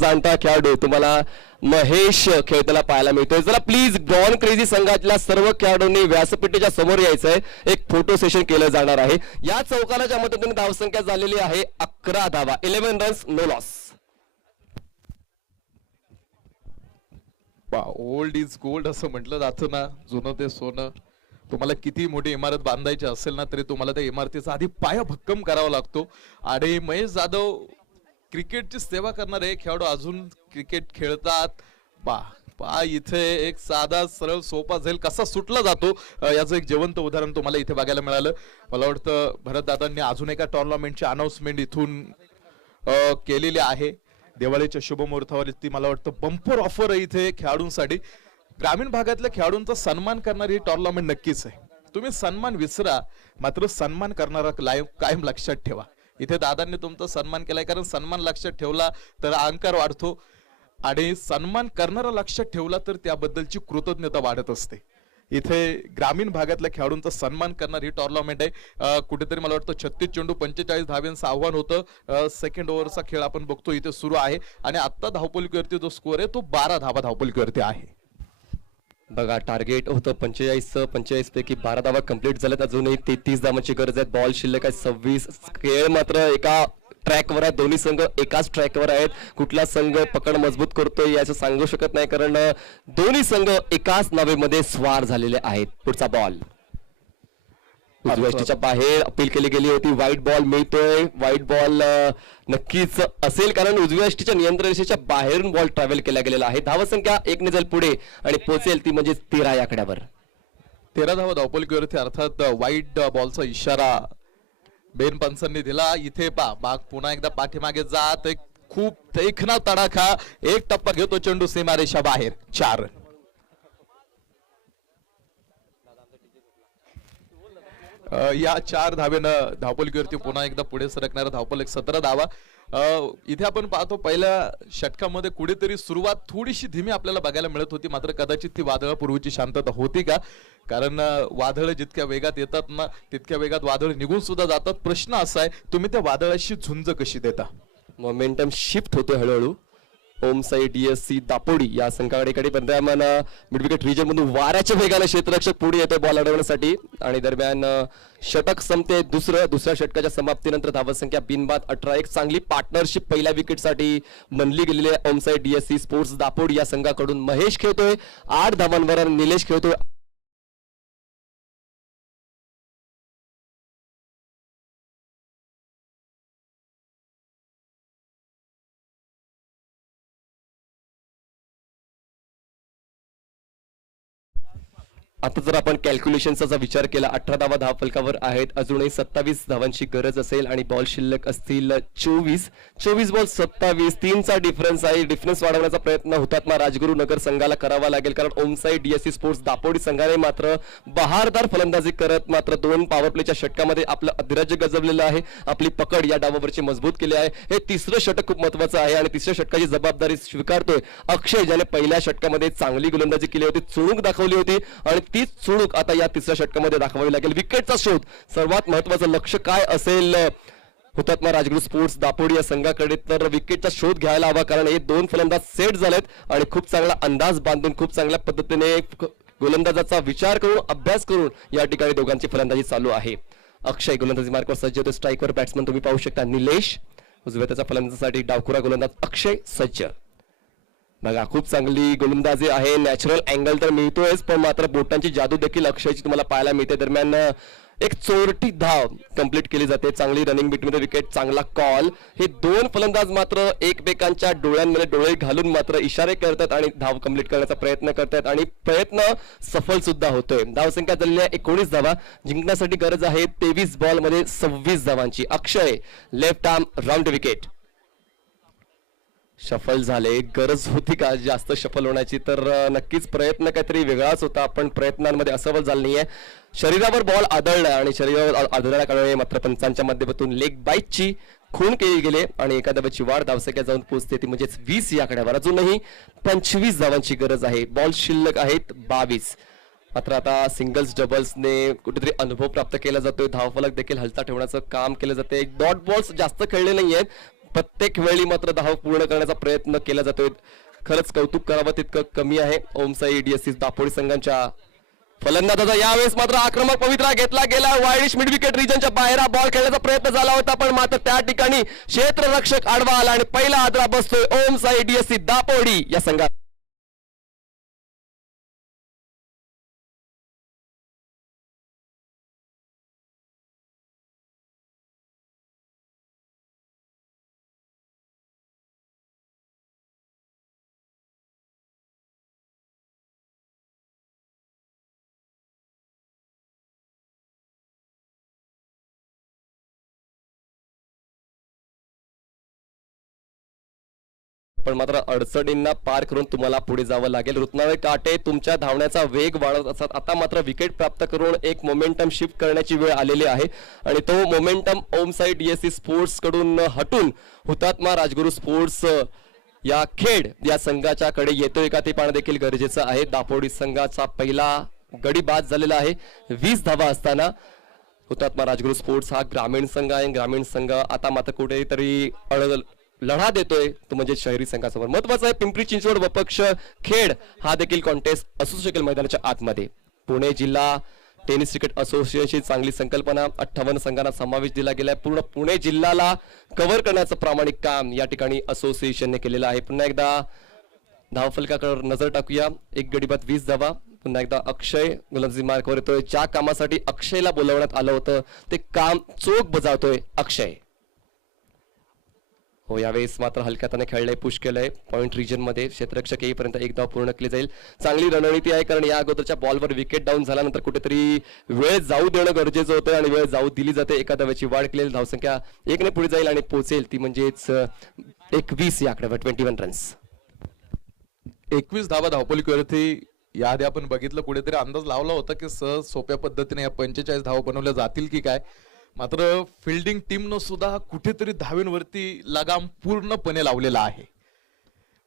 जाणता खेळाडू तुम्हाला महेश खेळताना पाहायला मिळतोय. चला प्लीज गॉन क्रेझी संघातल्या सर्व खेळाडूंनी व्यासपीठाच्या समोर यायचंय. एक फोटो सेशन केलं जाणार आहे. या चौकाराच्या मदतीने धावसंख्या झालेली आहे 11 धावा, 11 runs, no loss. Old is gold असं म्हटलं जातं ना, जुनं ते सोनं. तुम्हाला किती मोठी इमारत बांधायची असेल ना, तरी तुम्हाला त्या इमारतीचा आधी पाया भक्कम करावा लागतो. आणि महेश जाधव क्रिकेटची सेवा करणारे खेळाडू अजून क्रिकेट खेळतात. पा इथे एक साधा सरळ सोपा झेल कसा सुटला जातो याचं एक जिवंत उदाहरण तुम्हाला इथे बघायला मिळालं. मला वाटतं भरत दादांनी अजून एका टुर्नामेंटची अनाउन्समेंट इथून केलेली आहे. दिवाळीच्या शुभ मुहूर्तावरती मला वाटतं बंपर ऑफर आहे इथे खेळाडूंसाठी. ग्रामीण भागातल्या खेळाडूंचा सन्मान करणारी ही टुर्नामेंट नक्कीच आहे. तुम्ही सन्मान विसरा, मात्र सन्मान करणारा कायम लक्षात ठेवा. इथे दादांनी तुमचा सन्मान केलाय, कारण सन्मान लक्षात ठेवला तर अहंकार वाढतो आणि सन्मान करणारा लक्षात ठेवला तर त्याबद्दलची कृतज्ञता वाढत असते. इथे ग्रामीण भागातल्या खेळाडूंचा सन्मान करणारी ही टुर्नामेंट आहे. कुठेतरी मला वाटतं 36 चेंडू 45 धाव्यांचं आव्हान होतं. सेकंड ओव्हरचा खेळ आपण बघतो इथे सुरू आहे आणि आता धावपलीवरती जो स्कोअर आहे तो 12 धावा धावपलीवरती आहे. बघा टार्गेट होतं 45 पैकी 12 धावा कंप्लीट झाल्यात. अजूनही 33 धावांची गरज आहे. बॉल शिल्लक आहे 26. खेळ मात्र एका ट्रॅकवर आहे. दोन्ही संघ एकाच ट्रॅकवर आहेत. कुठला संघ पकड मजबूत करतोय याचं सांगू शकत नाही, कारण दोन्ही संघ एकाच नावेमध्ये स्वार झालेले आहेत. पुढचा बॉल उजव्या बाहेर अपील केली गेली होती. व्हाईट बॉल मिळतोय. व्हाईट बॉल नक्कीच असेल, कारण उजव्या यष्टीच्या नियंत्रण रेषेच्या बाहेरून बॉल ट्रॅव्हल केला गेलेला आहे. धावसंख्या 1 ने जाईल पुढे आणि पोहोचेल ती म्हणजे 13 या आकड्यावर. 13 धावा धावपलीवरती, अर्थात व्हाईट बॉलचा इशारा बेन पंचांनी दिला. इथे बाग पुन्हा एकदा पाठीमागे जात. एक खूप देखणा तडाखा. एक टप्पा घेतो चेंडू सीमारेषा बाहेर. 4 या 4 धावेनं धावपलीवरती पुन्हा एकदा पुढे सरकणारा धावपल 17 धावा. इथे आपण पाहतो पहिल्या षटकामध्ये कुठेतरी सुरुवात थोडीशी धीमी आपल्याला बघायला मिळत होती, मात्र कदाचित ती वादळापूर्वीची शांतता होती का, कारण वादळ जितक्या वेगात येतात ना तितक्या वेगात वादळ निघून सुद्धा जातात. प्रश्न असा आहे, तुम्ही त्या वादळाशी झुंज कशी देता? मोमेंटम शिफ्ट होतोय हळूहळू. ओमसाई DSC दापोडी या संघाकडे पंतप्रधान मिड विकेट रिजन मधून वाऱ्याच्या वेगाने क्षेत्ररक्षक पुढे येतोय बॉल अडवण्यासाठी आणि दरम्यान षटक संपते. दुसऱ्या षटकाच्या समाप्तीनंतर धावसंख्या बिनबाद 18. एक चांगली पार्टनरशिप पहिल्या विकेटसाठी बनली गेलेली आहे. ओमसाई DSC स्पोर्ट्स दापोडी या संघाकडून महेश खेळतोय 8 धावांवर, निलेश खेळतोय आता जर आपण कॅल्क्युलेशनचा विचार केला 18 धावा धावफलकावर आहेत. अजूनही 27 धावांची गरज असेल आणि बॉल शिल्लक असतील 24 बॉल 27. 3चा डिफरन्स आहे. डिफरन्स वाढवण्याचा प्रयत्न हुतात्मा राजगुरू नगर संघाला करावा लागेल, कारण ओमसाई DSC स्पोर्ट्स दापोडी संघाने मात्र बहारदार फलंदाजी करत मात्र 2 पॉवर प्लेच्या षटकामध्ये आपलं अधिराज्य गजवलेलं आहे. आपली पकड या डावावरची मजबूत केली आहे. हे तिसरं षटक खूप महत्वाचं आहे आणि तिसऱ्या षटकाची जबाबदारी स्वीकारतोय अक्षय, ज्याने पहिल्या षटकामध्ये चांगली गोलंदाजी केली होती, चुणूक दाखवली होती आणि तीच चुणूक आता या तिसऱ्या षटकामध्ये दाखवावी लागेल. विकेटचा शोध सर्वात महत्वाचं लक्ष काय असेल हुतात्मा राजगुरू स्पोर्ट्स दापोडी या संघाकडे, तर विकेटचा शोध घ्यायला हवा, कारण हे 2 फलंदाज सेट झालेत आणि खूप चांगला अंदाज बांधून खूप चांगल्या पद्धतीने गोलंदाजाचा विचार करून अभ्यास करून या ठिकाणी दोघांची फलंदाजी चालू आहे. अक्षय गोलंदाजी मार्कवर सज्ज होतो. स्ट्राईकवर बॅट्समन तुम्ही पाहू शकता निलेश. उजव्या त्याच्या फलंदाजीसाठी डावखुरा गोलंदाज अक्षय सज्ज. बघा खूप चांगली गोलंदाजी आहे. नॅचरल अँगल तर मिळतोयच, पण मात्र बोटांची जादू देखील अक्षयची तुम्हाला पाहायला मिळते. दरम्यान एक चोरटी धाव कंप्लीट केली जाते. चांगली रनिंग बिटवीन द विकेट, चांगला कॉल. हे 2 फलंदाज मात्र एकमेकांच्या डोळ्यांमध्ये डोळे घालून मात्र इशारे करतात आणि धाव कंप्लीट करण्याचा प्रयत्न करतात आणि प्रयत्न सफल सुद्धा होतोय. धावसंख्या झालेली आहे 19 धावा. जिंकण्यासाठी गरज आहे 23 बॉल मध्ये 26 धावांची. Akshay left arm round wicket. Shuffle झाले. गरज होती का जास्त शफल होण्याची? तर नक्कीच प्रयत्न काहीतरी वेगळाच होता, पण प्रयत्नांमध्ये असफल झालं नाहीये. शरीरावर बॉल आदळला आणि शरीरावर आदळल्या कारणाने मात्र पंचांच्या माध्यमातून लेग बाईटची खूण केली गेली आणि एका धावेची वाढ धावसंख्या जाऊन पोहोचते ती म्हणजेच 20 या आकड्यावर. अजूनही 25 धावांची गरज आहे. बॉल शिल्लक आहेत 22. मात्र आता सिंगल्स डबल्सने कुठेतरी अनुभव प्राप्त केला जातोय. धावफलक देखील हलता ठेवण्याचं काम केलं जाते. डॉट बॉल्स जास्त खेळले नाहीयेत, प्रत्येक वेळी मात्र धाव पूर्ण करण्याचा प्रयत्न केला जातोय. खरंच कौतुक करावं तितकं कमी आहे ओमसाई डीएससी दापोडी संघांच्या फलंदाजाचा. यावेळेस मात्र आक्रमक पवित्रा घेतला गेला. वाईडिश मिड विकेट रिजनच्या बाहेर हा बॉल खेळण्याचा प्रयत्न झाला होता, पण मात्र त्या ठिकाणी क्षेत्ररक्षक आडवा आला आणि पहिला आदरा बसतोय ओमसाई डीएससी दापोडी या संघात. पण मात्र अडचणींना पार करून तुम्हाला पुढे जावं लागेल. ऋतुनावे काटे तुमच्या धावण्याचा वेग वाढवत असतात. आता मात्र विकेट प्राप्त करून एक मोमेंटम शिफ्ट करण्याची वेळ आलेली आहे आणि तो मोमेंटम ओमसाई डीएससी स्पोर्ट्स कडून हटून हुतात्मा राजगुरू स्पोर्ट्स या खेड या संघाच्याकडे येतोय का ते पाहणं देखील गरजेचं आहे. दापोडी संघाचा पहिला गडी बाद झालेला आहे 20 धावा असताना. हुतात्मा राजगुरू स्पोर्ट्स हा ग्रामीण संघ आहे. ग्रामीण संघ आता मात्र कुठेतरी लढा देतोय तो म्हणजे शहरी संघासमोर. महत्वाचं आहे पिंपरी चिंचवड वपक्ष खेड हा देखील कॉन्टेस्ट असू शकेल मैदानाच्या आतमध्ये. पुणे जिल्हा टेनिस क्रिकेट असोसिएशनची चांगली संकल्पना. 58 संघांना समावेश दिला गेलाय. पूर्ण पुणे जिल्ह्याला कव्हर करण्याचं प्रामाणिक काम या ठिकाणी असोसिएशनने केलेलं आहे. पुन्हा एकदा धावफलकाकडे नजर टाकूया. एक गडी बाद 20 धावा. पुन्हा एकदा अक्षय गोलंदाजी मार्कवर येतोय. ज्या कामासाठी अक्षयला बोलवण्यात आलं होतं ते काम चोख बजावतोय अक्षय. हो, यावेळेस मात्र हलक्या हाताने खेळलंय, पुश केलंय. पॉइंट रिजन मध्ये क्षेत्ररक्षक येईपर्यंत एक धाव पूर्ण केली जाईल. चांगली रणनीती आहे कारण या अगोदरच्या बॉलवर विकेट डाऊन झाल्यानंतर कुठेतरी वेळ जाऊ देणं गरजेचं होतं आणि वेळ जाऊ दिली जाते. एका धावेची वाढ केलेली धावसंख्या 1 ने पुढे जाईल आणि पोहोचेल ती म्हणजेच 21 या आकड्यावर 21 रन्स. 21 धावा धावपलीवरती याआधी आपण बघितलं, कुठेतरी अंदाज लावला होता की सहज सोप्या पद्धतीने या 45 धावा बनवल्या जातील की काय. मात्र फिल्डिंग टीमनं सुद्धा कुठेतरी धावेंवरती लगाम पूर्णपणे लावलेला आहे.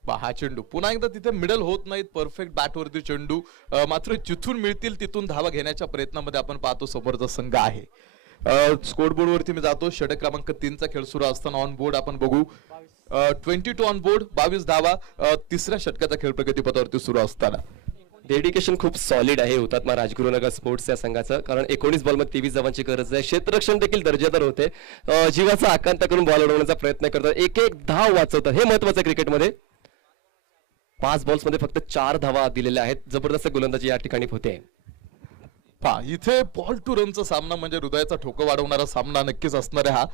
हा चेंडू पुन्हा एकदा तिथे मिडल होत नाहीत. परफेक्ट बॅटवरती चेंडू मात्र जिथून मिळतील तिथून धावा घेण्याच्या प्रयत्नामध्ये आपण पाहतो समोरचा संघ आहे. स्कोरबोर्ड वरती मी जातो. षटक क्रमांक 3 चा खेळ सुरू असताना ऑन बोर्ड आपण बघू 22 ऑन बोर्ड 22 धावा. तिसऱ्या षटकाचा खेळ प्रगतीपथावरती सुरू असताना डेडिकेशन खूप सॉलिड आहे हुतात्मा राजगुरुनगर स्पोर्ट्स या संघाचं. कारण 19 बॉलमध्ये 23 धावांची गरज आहे. क्षेत्ररक्षण देखील दर्जेदार होते. जीवाचा आकांत करून बॉल उडवण्याचा प्रयत्न करतात. एक धाव वाचवतात. हे महत्वाचं आहे क्रिकेटमध्ये. 5 बॉल्स मध्ये फक्त 4 धावा दिलेल्या आहेत. जबरदस्त गोलंदाजी या ठिकाणी होते. पहा इथे बॉल टू रनचा सामना म्हणजे हृदयाचा ठोका वाढवणारा सामना नक्कीच असणार आहे हा.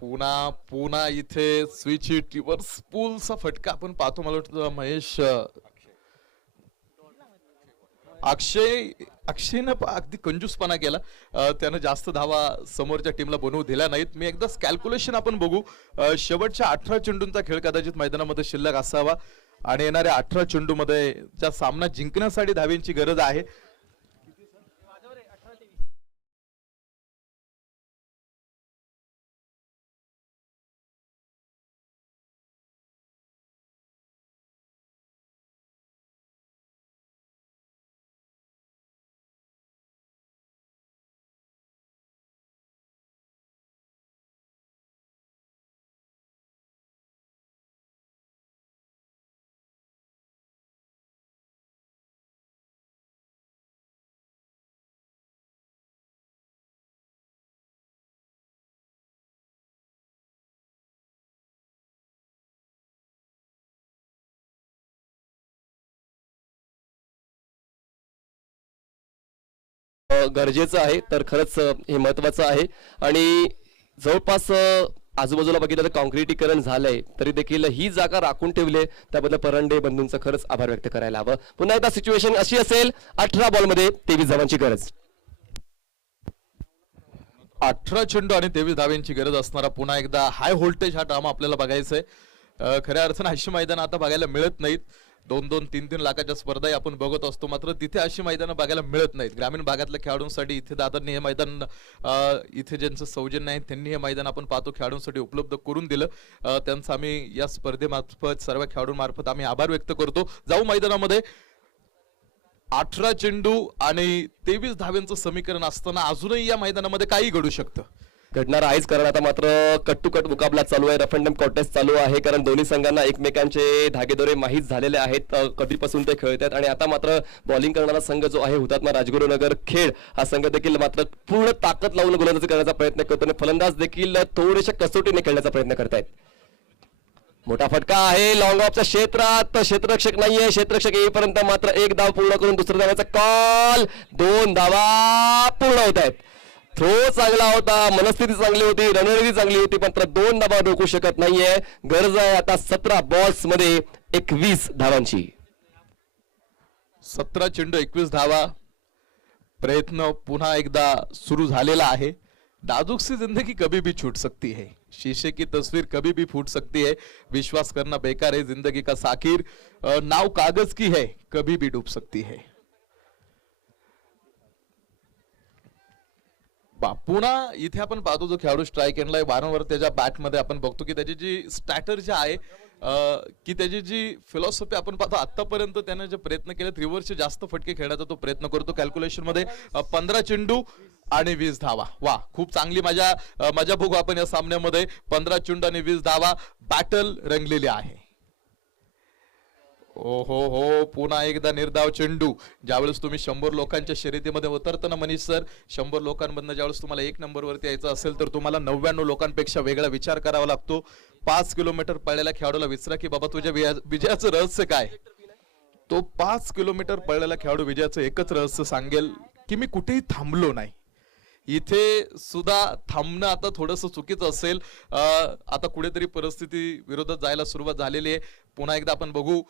पुन्हा इथे स्विच हिट रिव्हर्स पूलचा फटका आपण पाहतो. मला वाटतं महेश अक्षयनं अगदी कंजूसपणा केला. त्यानं जास्त धावा समोरच्या टीमला बनवू दिल्या नाहीत. मी एकदा कॅल्क्युलेशन आपण बघू. शेवटच्या 18 चेंडूंचा खेळ कदाचित मैदानामध्ये शिल्लक असावा आणि येणाऱ्या 18 चेंडूमध्ये च्या सामना जिंकण्यासाठी धावेंची गरज आहे. गरजेचं आहे तर खरंच हे महत्वाचं आहे. आणि जवळपास आजूबाजूला बघितलं तर कॉन्क्रिटीकरण झालंय तरी देखील ही जागा राखून ठेवली त्याबद्दल परंडे बंधूंचं खरंच आभार व्यक्त करायला हवं. पुन्हा एकदा सिच्युएशन अशी असेल 18 बॉलमध्ये 23 धावांची गरज. 18 चेंडू आणि 23 धाव्यांची गरज असणारा पुन्हा एकदा हाय व्होल्टेज हा ड्रामा आपल्याला बघायचा आहे. खऱ्या अर्थानं अशी मैदान आता बघायला मिळत नाहीत. 2-2, 3-3 लाखाच्या स्पर्धाही आपण बघत असतो. मात्र तिथे अशी मैदानं बघायला मिळत नाहीत. ग्रामीण भागातल्या खेळाडूंसाठी इथे दादांनी हे मैदान इथे ज्यांचं सौजन्य आहे त्यांनी हे मैदान आपण पाहतो खेळाडूंसाठी उपलब्ध करून दिलं. त्यांचं आम्ही या स्पर्धेमार्फत सर्व खेळाडूंमार्फत आम्ही आभार व्यक्त करतो. जाऊ मैदानामध्ये. 18 चेंडू आणि 23 धाव्यांचं समीकरण असताना अजूनही या मैदानामध्ये काही घडू शकतं. घडणार आहेच, कारण आता मात्र कट टू कट मुकाबला चालू आहे, रफ अँड टफ कॉन्टेस्ट चालू आहे, कारण दोन्ही संघांना एकमेकांचे धागेदोरे माहीत झालेले आहेत, कधीपासून ते खेळत आहेत. आणि आता मात्र बॉलिंग करणारा संघ जो आहे हुतात्मा राजगुरुनगर खेड हा संघ देखील मात्र पूर्ण ताकद लावून गोलंदाजी करण्याचा प्रयत्न करतो आणि फलंदाज देखील थोडेशा कसोटीने खेळण्याचा प्रयत्न करतायत. मोठा फटका आहे लॉंग ऑफच्या क्षेत्रात, क्षेत्ररक्षक नाहीये, क्षेत्ररक्षक येईपर्यंत मात्र एक धाव पूर्ण करून दुसऱ्या धावाचा कॉल, 2 धावा पूर्ण होत आहेत. थ्रो चांगला होता, मनस्थिती चांगली होती, रणनीती चांगली होती, मात्र 2 धावा रोखू शकत नाहीये. गरज आहे आता 17 बॉल्स मध्ये 21 धावांची. 17 चेंडू 21 धावा. प्रयत्न पुन्हा एकदा सुरू झालेला आहे. नाजुक सी जिंदगी कभी भी छूट सकती है, शीशे की तस्वीर कभी भी फूट सकती है, विश्वास करना बेकार है जिंदगी का साकिर, नाव कागज की है कभी भी डूब सकती है. पुन्हा इथे आपण पाहतो जो खेळाडू स्ट्राईक एंडला वारंवार त्याच्या बॅटमध्ये आपण बघतो की त्याची जी स्ट्रॅटर्जी आहे, की त्याची जी फिलॉसॉफी आपण पाहतो आतापर्यंत त्याने जे प्रयत्न केलेत रिव्हर्सचे जास्त फटके खेळण्याचा तो प्रयत्न करतो. कॅल्क्युलेशन मध्ये 15 चेंडू आणि 20 धावा. वा, खूप चांगली मजा बघू आपण या सामन्यामध्ये. 15 चेंडू आणि 20 धावा, बॅटल रंगलेली आहे. ओ हो, पुन्हा एकदा निर्धाव चेंडू. ज्यावेळेस तुम्ही 100 लोकांच्या शर्यतीमध्ये उतरताना मनीष सर, 100 लोकांमधनं ज्यावेळेस तुम्हाला 1 नंबरवरती यायचं असेल तर तुम्हाला 99 लोकांपेक्षा वेगळा विचार करावा लागतो. 5 किलोमीटर पळलेल्या खेळाडूला विचारा की बाबा तुझ्या विजयाचं रहस्य काय. तो 5 किलोमीटर पळलेला खेळाडू विजयाचं एकच रहस्य सांगेल की मी कुठेही थांबलो नाही. इथे सुद्धा थांबणं आता थोडस चुकीचं असेल. आता कुठेतरी परिस्थिती विरोधात जायला सुरुवात झालेली आहे. पुन्हा एकदा आपण बघू.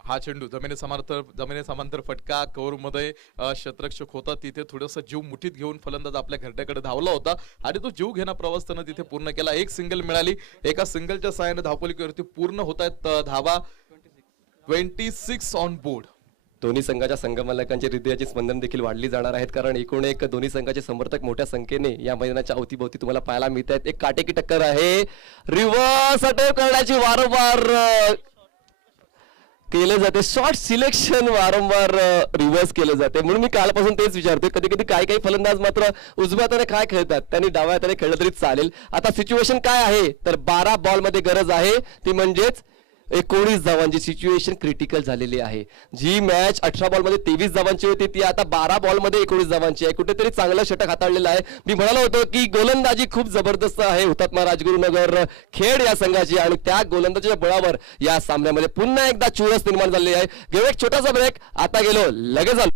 हा चेंडू जमिनी समांतर फटका, कव्हर मध्ये क्षेत्ररक्षक होता, तिथे थोडासा जीव मुठीत घेऊन फलंदाज आपल्या घरट्याकडे धावला होता आणि तो जीव घेणा प्रवास त्यानं तिथे पूर्ण केला. एक सिंगल मिळाली. एका सिंगलच्या साहाय्याने धावपलीवरती पूर्ण होत आहेत धावा. 26 ऑन बोर्ड. दोन्ही संघाच्या संघमालकांची हृदयाची स्पंदन देखील वाढली जाणार आहेत, कारण एकूण एक दोन्ही संघाचे समर्थक मोठ्या संख्येने या मैदानाच्या अवतीभोवती तुम्हाला पाहायला मिळत आहेत. एक काटेकी टक्कर आहे. रिव्हर्स अटॅक करण्याची वारंवार केले जाते, शॉर्ट सिलेक्शन वारंवार रिव्हर्स केले जाते. म्हणून मी कालपासून तेच विचारतोय, कधी कधी काही फलंदाज मात्र उजव्या हाताने काय खेळतात, त्यांनी डाव्या हाताने खेळलं तरी चालेल. आता सिच्युएशन काय आहे तर 12 बॉल मध्ये गरज आहे, ती म्हणजेच 19 धावांची. सिच्युएशन क्रिटिकल झालेली आहे. जी मॅच 18 बॉल मध्ये 23 धावांची होती ती आता 12 बॉल मध्ये 19 धावांची आहे. कुठेतरी चांगलं षटक हाताळलेलं आहे. मी म्हणालो होतो की गोलंदाजी खूप जबरदस्त आहे हुतात्मा राजगुरुनगर खेड या संघाची, आणि त्या गोलंदाजीच्या बळावर या सामन्यामध्ये पुन्हा एकदा चुरस निर्माण झालेली आहे. घेऊ एक छोटासा ब्रेक, आता गेलो लगेच आलो.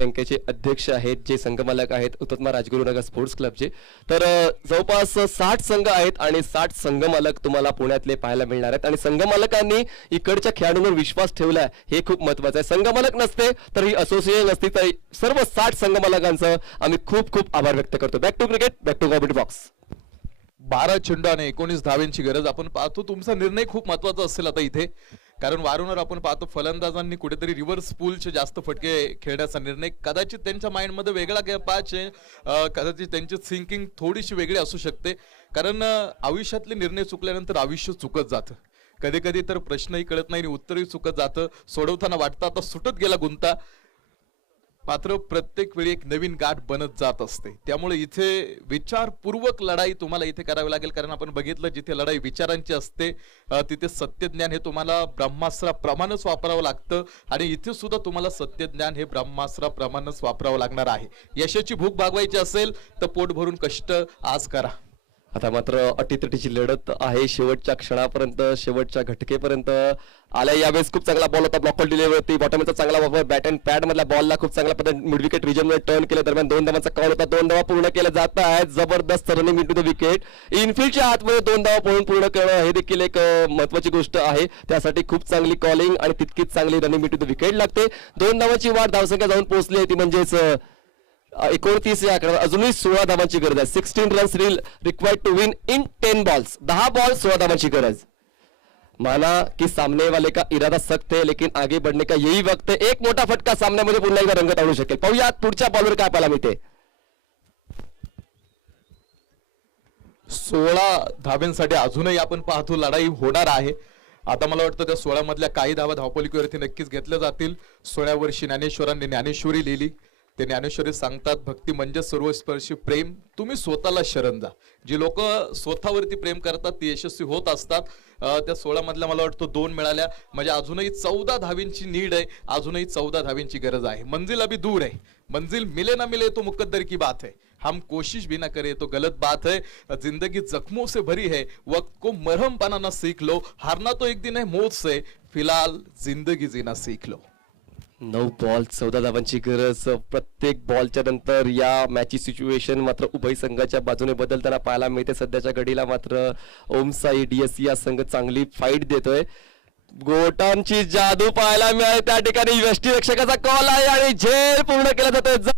बँकेचे अध्यक्ष आहेत, जे संघमालक आहेत हुतात्मा राजगुरुनगर स्पोर्ट्स क्लबचे. तर जवळपास 60 संघ आहेत आणि 60 संघमालक तुम्हाला पुण्यातले पाहायला मिळणार आहेत. आणि संघमालकांनी इकडच्या खेळाडूंवर विश्वास ठेवला हे खूप महत्वाचं आहे. संघमालक नसते तर ही असोसिएशन नसती, तर सर्व 60 संघमालकांचं आम्ही खूप खूप आभार व्यक्त करतो. Back to cricket, back to comedy box. 12 चेंडू आणि 19 धावांची गरज. आपण पाहतो तुमचा निर्णय खूप महत्वाचा असेल आता इथे, कारण वारंवार आपण पाहतो फलंदाजांनी कुठेतरी रिव्हर्स पूलचे जास्त फटके खेळण्याचा निर्णय, कदाचित त्यांच्या माइंडमध्ये वेगळा पाच आहे, कदाचित त्यांची थिंकिंग थोडीशी वेगळी असू शकते. कारण आयुष्यातले निर्णय चुकल्यानंतर आयुष्य चुकत जातं. कधी कधी तर प्रश्नही कळत नाही आणि उत्तरही चुकत जातं. सोडवताना वाटतं आता सुटत गेला गुंता, मात्र प्रत्येक वेळी एक नवीन गाठ बनत जात असते. त्यामुळे इथे विचारपूर्वक लढाई तुम्हाला इथे करावी लागेल, कारण आपण बघितलं जिथे लढाई विचारांची असते तिथे सत्यज्ञान हे तुम्हाला ब्रह्मास्त्राप्रमाणेच वापरावं लागतं, आणि इथे सुद्धा तुम्हाला सत्यज्ञान हे ब्रह्मास्त्राप्रमाणेच वापरावं लागणार आहे. यशाची भूक भागवायची असेल तर पोट भरून कष्ट आज करा. आता मात्र अटीतटीची लढत आहे शेवटच्या क्षणापर्यंत, शेवटच्या घटकेपर्यंत आल्या. यावेळेस खूप चांगला बॉल होता, ब्लॉकल डिलिव्हरी, बॉटमचा चांगला वापर, बॅट अँड पॅड मधल्या बॉलला खूप चांगल्या पद्धतीने मिड विकेट रिजन मध्ये टर्न केलं. दरम्यान 2 धावांचा कॉल होता, 2 धावा पूर्ण केल्या जात आहेत. जबरदस्त रनिंग इनटू द विकेट. इनफिल्डच्या आतमध्ये 2 धावा पळून पूर्ण करणं हे देखील एक महत्वाची गोष्ट आहे. त्यासाठी खूप चांगली कॉलिंग आणि तितकीच चांगली रनिंग इनटू द विकेट लागते. 2 धावांची वाढ धावसंख्या जाऊन पोहोचली आहे, ती म्हणजेच 29 या आकड्यावर अजूनही 16 धावांची गरज आहे. 16 runs required to win in 10 balls. 10 ball 16 धावांची गरज. माना कि सामने वाले का इरादा सख्त है लेकिन आगे बढ़ने का यही वक्त है. एक मोठा फटका सामन्यामध्ये पुन्हा एकदा रंगत आणू शकेल. पाहूया पुढच्या बॉलवर काय पाहायला मिळते. 16 धाब्यांसाठी अजूनही आपण पाहतो लढाई होणार आहे. आता मला वाटतं त्या 16 मधल्या काही धावा धावपलीकडे नक्कीच घेतल्या जातील. 16 वर्षी ज्ञानेश्वरांनी ज्ञानेश्वरी लिहिली. ते ज्ञानेश्वरी सांगतात, भक्ती म्हणजे सर्वस्पर्शी प्रेम, तुम्ही स्वतःला शरण जा. जी लोक स्वतःवरती प्रेम करतात ती यशस्वी होत असतात. त्या 16 मधल्या मला वाटतं 2 मिळाल्या, म्हणजे अजूनही 14 धावींची नीड आहे, अजूनही 14 धावींची गरज आहे. मंजिल अभी दूर है, मंजिल मिले ना मिले तो मुकद्दर की बात है, हम कोशिश भी ना करें तो गलत बात है. जिंदगी जख्मों से भरी है, वक्त को मरहम बनाना सीख लो, हारना तो एक दिन है मौत से, फिलहाल जिंदगी जीना सीख लो. 9 बॉल 14 धावांची गरज. प्रत्येक बॉलच्या नंतर या मॅचची सिच्युएशन मात्र उभय संघाच्या बाजूने बदलताना पाहायला मिळते. सध्याच्या घडीला मात्र ओम साई डीएससी या संघ चांगली फाईट देतोय. गोटांची जादू पाहायला मिळाली त्या ठिकाणी. यष्टीरक्षकाचा कॉल आहे आणि झेल पूर्ण केला जातोय.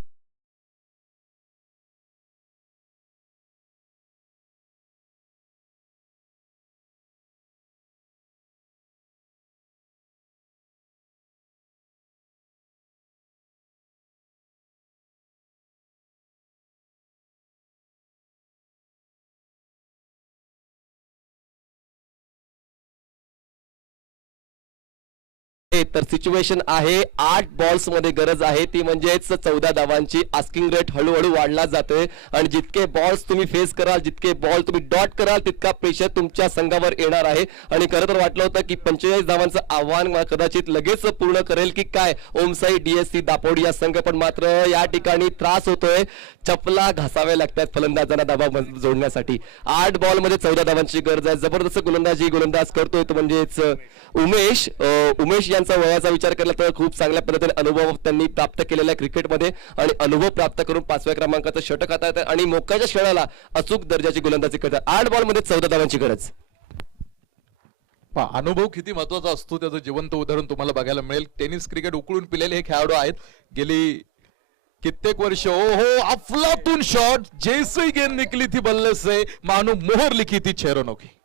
तर सिच्युएशन आहे 8 बॉल्स मध्ये गरज आहे ती म्हणजेच 14 धावांची. आस्किंग रेट हळूहळू वाढला जातोय आणि जितके बॉल्स तुम्ही फेस कराल, जितके बॉल तुम्ही डॉट कराल, तितका प्रेशर तुमच्या संघावर येणार आहे. आणि खरं तर वाटलं होतं की 45 धावांचं आव्हान कदाचित लगेच पूर्ण करेल की काय ओमसाई डीएससी दापोडी या संघ, पण मात्र या ठिकाणी त्रास होतोय. चपला घासाव्या लागतात फलंदाजांना धावा जोडण्यासाठी. 8 बॉल मध्ये 14 धावांची गरज आहे. जबरदस्त गोलंदाज करतोय तो म्हणजेच उमेश यांचा वयाचा विचार केला तर खूप चांगल्या पद्धतीने अनुभव त्यांनी प्राप्त केलेला क्रिकेटमध्ये आणि अनुभव प्राप्त करून 5व्या क्रमांकाचं षटक हातात आणि मोक्याच्या क्षणाला अचूक दर्जाची गोलंदाजी करतात. 8 बॉल मध्ये 14 धावांची गरज. अनुभव किती महत्वाचा असतो त्याचं जिवंत उदाहरण तुम्हाला बघायला मिळेल. टेनिस क्रिकेट उकळून पिलेले हे खेळाडू आहेत. गेली कित्येक वर्ष ओहो अफलातून शॉट, जैसे ही गेंद निकली थी बल्ले से मानो मोहर लिखी थी चेहरों की.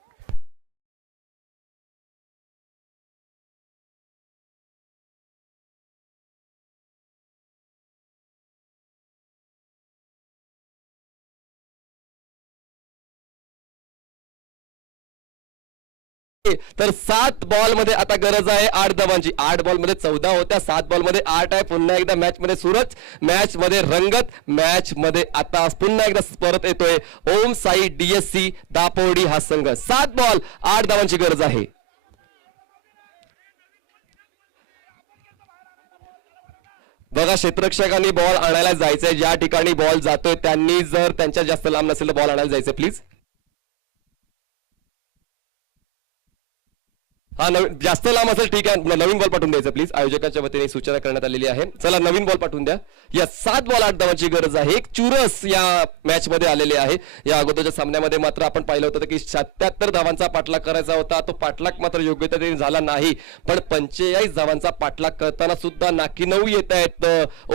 तर 7 बॉल मध्ये आता गरज आहे 8 धावांची. 8 बॉल मध्ये 14 होत्या, 7 बॉल मध्ये 8 आहे. पुन्हा एकदा मॅच मध्ये सूरज, मॅच मध्ये रंगत, मॅच मध्ये आता पुन्हा एकदा परत येतोय ओम साई डीएससी दापोडी हा संघ. 7 बॉल 8 धावांची गरज आहे. बघा क्षेत्ररक्षकांनी बॉल आणायला जायचंय. ज्या ठिकाणी बॉल जातोय त्यांनी जर त्यांच्या जास्त लांब नसेल तर बॉल आणायला जायचंय प्लीज. हा जास्त लांब असेल ठीक आहे, नवीन बॉल पाठवून द्यायचा प्लीज. आयोजकांच्या वतीने सूचना करण्यात आलेली आहे. चला नवीन बॉल पाठवून द्या. या 7 बॉल 8 धावांची गरज आहे. एक चुरस या मॅच मध्ये आलेले आहे. या अगोदरच्या सामन्यामध्ये मात्र आपण पाहिलं होतं की 77 धावांचा पाठलाग करायचा होता. तो पाठलाग मात्र योग्यतेने झाला नाही, पण 45 धावांचा पाठलाग करताना सुद्धा नाकी नऊ येत आहेत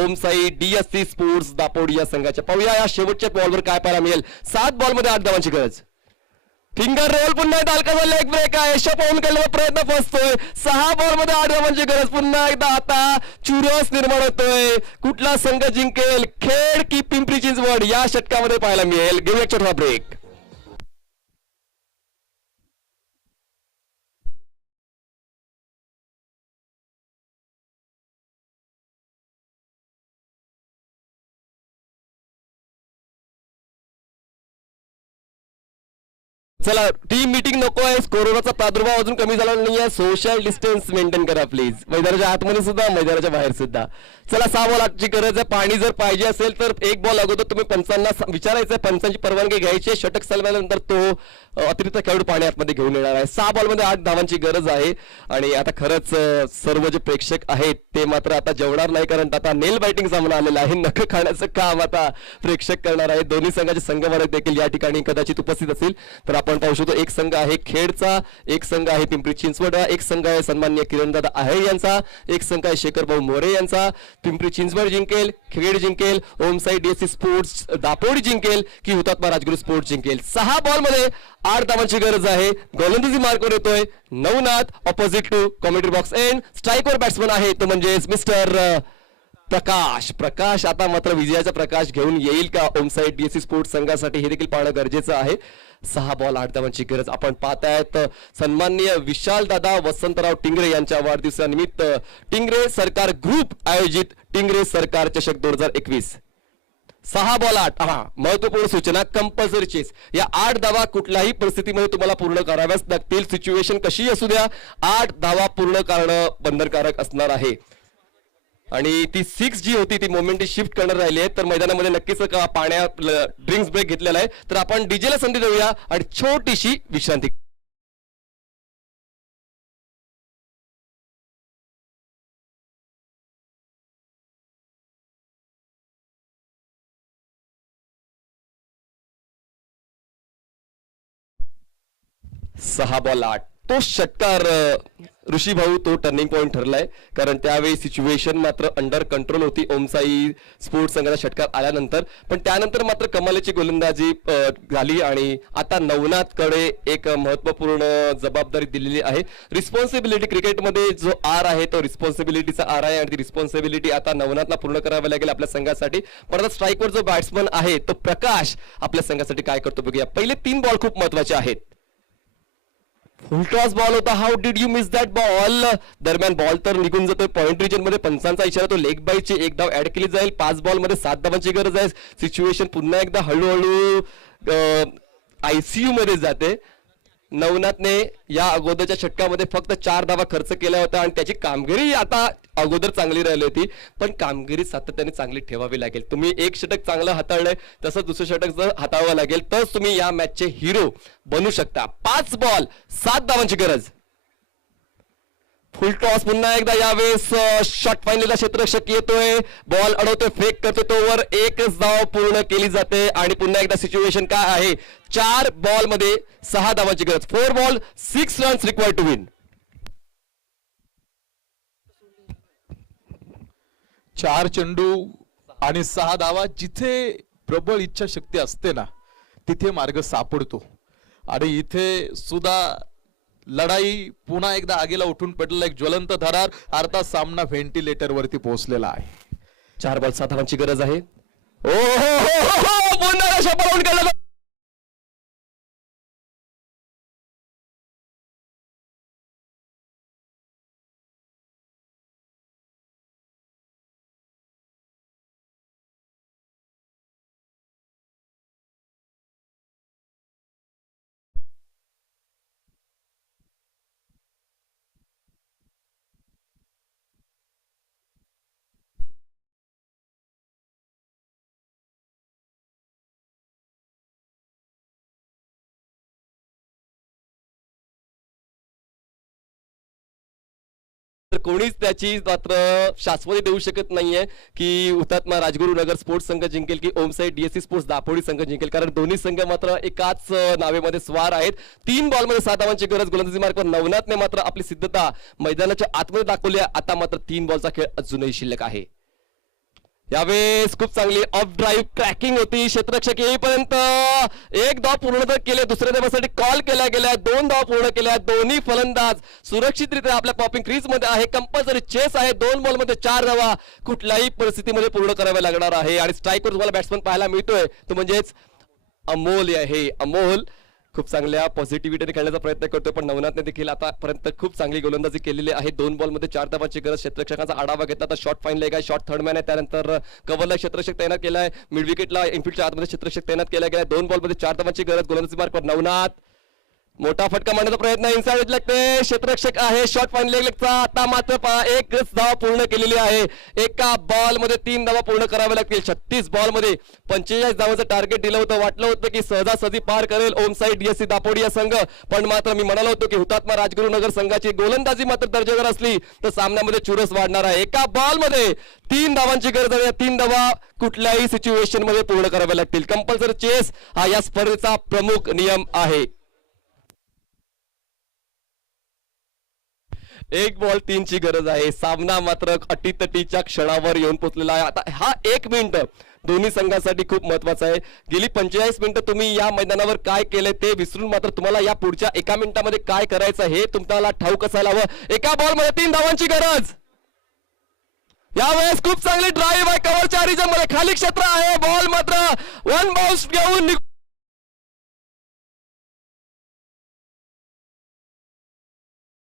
ओमसाई डीएससी स्पोर्ट्स दापोडी या संघाच्या. पाहूया या शेवटच्या बॉलवर काय पाहायला मिळेल. 7 बॉल मध्ये 8 धावांची गरज. फिंगर रोल पुन्हा हलकाचा लेग ब्रेक आहे. पाहून केलेला प्रयत्न फसतोय. 6 बॉल मध्ये 8 धावांची गरज. पुन्हा एकदा आता चुरस निर्माण होतोय. कुठला संघ जिंकेल? खेड की पिंपरी चिंचवड या षटकामध्ये पाहायला मिळेल. घेऊया एक छोटा ब्रेक. चला टीम मीटिंग नको आहे. कोरोनाचा प्रादुर्भाव अजून कमी झाला नाहीये. सोशल डिस्टन्स मेंटेन करा प्लीज. मैदानाच्या आतमध्ये सुद्धा, मैदानाच्या बाहेर सुद्धा. चला 6 बॉल 8ची गरज आहे. पाणी जर पाहिजे असेल तर 1 बॉल अगोदर तुम्ही पंचांना विचारायचं. पंचांची परवानगी घ्यायची. षटक चालवल्यानंतर तो अतिरिक्त खेळाडू पाणी आतमध्ये घेऊन येणार आहे. 6 बॉल मध्ये 8 धावांची गरज आहे. आणि आता खरंच सर्व जे प्रेक्षक आहेत ते मात्र आता जेवणार नाही, कारण आता नेल बायटिंग सामना आलेला आहे. नख खाण्याचं काम आता प्रेक्षक करणार आहे. दोन्ही संघाचे संघमालक देखील या ठिकाणी कदाचित उपस्थित असतील. तर आपण आपण पाहू शकतो एक संघ आहे खेडचा, एक संघ आहे पिंपरी चिंचवड, एक संघ आहे सन्माननीय किरणदादा आहेर यांचा, एक संघ आहे शेखर भाऊ मोरे यांचा. पिंपरी चिंचवड जिंकेल, खेड जिंकेल, ओमसाई डीएससी स्पोर्ट्स दापोडी जिंकेल की हुतात्मा राजगुरू स्पोर्ट्स जिंकेल. 6 बॉलमध्ये 8 धावांची गरज आहे. गोलंदाजी मार्कवर येतोय Navnath, opposite to commentary box end. स्ट्राईकवर बॅट्समन आहे तो म्हणजेच मिस्टर प्रकाश. आता मात्र विजयाचा प्रकाश घेऊन येईल का ओमसाई डीएससी स्पोर्ट्स संघासाठी हे देखील पाहणं गरजेचं आहे. 6 बॉल 8 धावांची गरज. आपण पाहतायत सन्माननीय विशाल दादा वसंतराव टिंगरे यांच्या वाढदिवसानिमित्त टिंगरे सरकार ग्रुप आयोजित टिंगरे सरकार चषक 2021. 6 बॉल 8. महत्वपूर्ण सूचना, कंपल्सरी चेस. या 8 धावा कुठल्याही परिस्थितीमध्ये तुम्हाला पूर्ण कराव्याच लागतील. सिच्युएशन कशी असू द्या, 8 धावा पूर्ण करणं बंधनकारक असणार आहे. आणि ती 6 जी होती ती मोमेंट शिफ्ट करणार राहिली आहे. तर मैदानामध्ये नक्कीच पाण्यात ड्रिंक्स ब्रेक घेतलेला आहे. तर आपण डीजेला संधी देऊया आणि छोटीशी विश्रांती. सहा बॉल 8. तो षटकार ऋषी भाऊ तो टर्निंग पॉइंट ठरलाय, कारण त्यावेळी सिच्युएशन मात्र अंडर कंट्रोल होती ओमसाई स्पोर्ट्स संघाचा षटकार आल्यानंतर. पण त्यानंतर मात्र कमालीची गोलंदाजी झाली आणि आता नवनाथकडे एक महत्वपूर्ण जबाबदारी दिलेली आहे. रिस्पॉन्सिबिलिटी क्रिकेटमध्ये जो आर आहे तो रिस्पॉन्सिबिलिटीचा आर आहे आणि ती रिस्पॉन्सिबिलिटी आता नवनाथला पूर्ण करावी लागेल आपल्या संघासाठी. पण आता स्ट्राईकवर जो बॅट्समन आहे तो प्रकाश आपल्या संघासाठी काय करतो बघूया. पहिले 3 बॉल खूप महत्वाचे आहेत. फुल टॉस बॉल होता. How did you miss that ball. दरम्यान बॉल तर निघून जातोय पॉइंट रिजन मध्ये. पंचांचा इशारा, तो लेग बाईची 1 धाव ऍड केली जाईल. 5 बॉल मध्ये 7 धावांची गरज आहे. सिच्युएशन पुन्हा एकदा हळूहळू ICU मध्ये जाते. नवनाथने या अगोदरच्या षटकामध्ये फक्त 4 धावा खर्च केल्या होत्या आणि त्याची कामगिरी आता अगोदर चांगली राहिली होती. पण कामगिरी सातत्याने चांगली ठेवावी लागेल. तुम्ही एक षटक चांगलं हाताळलंय तसंच दुसरं षटक जर हाताळावं लागेल तर तुम्ही या मॅचचे हिरो बनू शकता. 5 बॉल 7 धावांची गरज. फुल टॉस पुन्हा एकदा. यावेळेस शॉट फायनलला क्षेत्ररक्षक येतोय, बॉल अडवतोय, फेक करतोय, तोवर एकच धाव पूर्ण केली जाते. आणि पुन्हा एकदा सिच्युएशन काय आहे, 4 बॉल मध्ये 6 धावांची गरज. 4 ball 6 runs required to win. 4 चेंडू आणि 6 धावा. जिथे प्रबळ इच्छाशक्ती असते ना तिथे मार्ग सापडतो. आणि इथे सुद्धा लढाई पुन्हा एकदा आगीला उठून पडलेला एक ज्वलंत थरार. अर्धा सामना व्हेंटिलेटर वरती पोहोचलेला आहे. 4 बॉल 7 धावांची गरज आहे. ओ हो हो हो, पुन्हा शपथ केलं. तर कोणीच त्याची मात्र शाश्वती देऊ शकत नाहीये की हुतात्मा राजगुरू नगर स्पोर्ट्स संघ जिंकेल की ओमसाई डीएससी स्पोर्ट्स दापोडी संघ जिंकेल, कारण दोन्ही संघ मात्र एकाच नावेमध्ये स्वार आहेत. 3 बॉलमध्ये 7 धावांची गरज. गोलंदाजी मार्कवर नवनाथने मात्र आपली सिद्धता मैदानाच्या आतमध्ये दाखवली आहे. आता मात्र 3 बॉलचा खेळ अजूनही शिल्लक आहे. यावेळेस खूप चांगली ऑफ ड्राईव्ह क्रॅकिंग होती. क्षेत्ररक्षक येईपर्यंत 1 धाव पूर्ण तर केले, दुसऱ्या धावासाठी कॉल केल्या गेल्या, 2 धाव पूर्ण केल्या. दोन्ही फलंदाज सुरक्षितरित्या आपल्या पॉपिंग क्रीज मध्ये आहे. कंपल्सरी चेस आहे. 2 बॉल मध्ये 4 धावा कुठल्याही परिस्थितीमध्ये पूर्ण कराव्या लागणार आहे. आणि स्ट्राईकवर तुम्हाला बॅट्समन पाहायला मिळतोय तो म्हणजेच अमोल आहे. अमोल खूप चांगल्या पॉझिटिव्हिटीने खेळण्याचा प्रयत्न करतोय. पण नवनाथने देखील आतापर्यंत खूप चांगली गोलंदाजी केलेली आहे. 2 बॉलमध्ये 4 धावांची गरज. क्षेत्ररक्षकांचा आढावा घेतला तर शॉर्ट फाईन लेग आहे, शॉर्ट थर्ड मॅन आहे. त्यानंतर कव्हरला क्षेत्ररक्षक तैनात केलाय. मिड विकेटला इनफिल्डच्या आतमध्ये क्षेत्ररक्षक तैनात केला गेला. 2 बॉलमध्ये 4 धावांची गरज. गोलंदाजी मार्कवर नवनाथ मोठा फटका मारण्याचा प्रयत्न. इनसाइड लागते. क्षेत्ररक्षक आहे. शॉर्ट फाईन लेगचा आता मात्र 1 धाव पूर्ण केलेली आहे. एका बॉल मध्ये 3 धावा पूर्ण कराव्या लागतील. 36 बॉल मध्ये 45 धावांचं टार्गेट दिलं होतं. वाटलं होतं की सहजासहजी पार करेल ओमसाई डीएससी दापोडी या संघ. पण मात्र मी म्हणालो होतो की हुतात्मा राजगुरू नगर संघाची गोलंदाजी मात्र दर्जेदार असली तर सामन्यामध्ये चुरस वाढणार आहे. एका बॉल मध्ये 3 धावांची गरज आहे. 3 धावा कुठल्याही सिच्युएशन मध्ये पूर्ण कराव्या लागतील. कंपल्सरी चेस हा या स्पर्धेचा प्रमुख नियम आहे. एक बॉल 3 ची गरज आहे. सामना मात्र अटीतटीच्या क्षणावर येऊन पोहोचलेला आहे. आता हा 1 मिनिट दोन्ही संघासाठी खूप महत्वाचा आहे. गेली 45 मिनिटं तुम्ही या मैदानावर काय केले ते विसरून मात्र तुम्हाला या पुढच्या 1 मिनिटामध्ये काय करायचं हे तुम्हाला ठाऊक असायला हवं. एका बॉलमध्ये 3 धावांची गरज. यावेळेस खूप चांगली ड्राईव्ह आहे कव्हरच्या रिजनमध्ये, खाली क्षेत्र आहे. बॉल मात्र वन बाउन्स घेऊन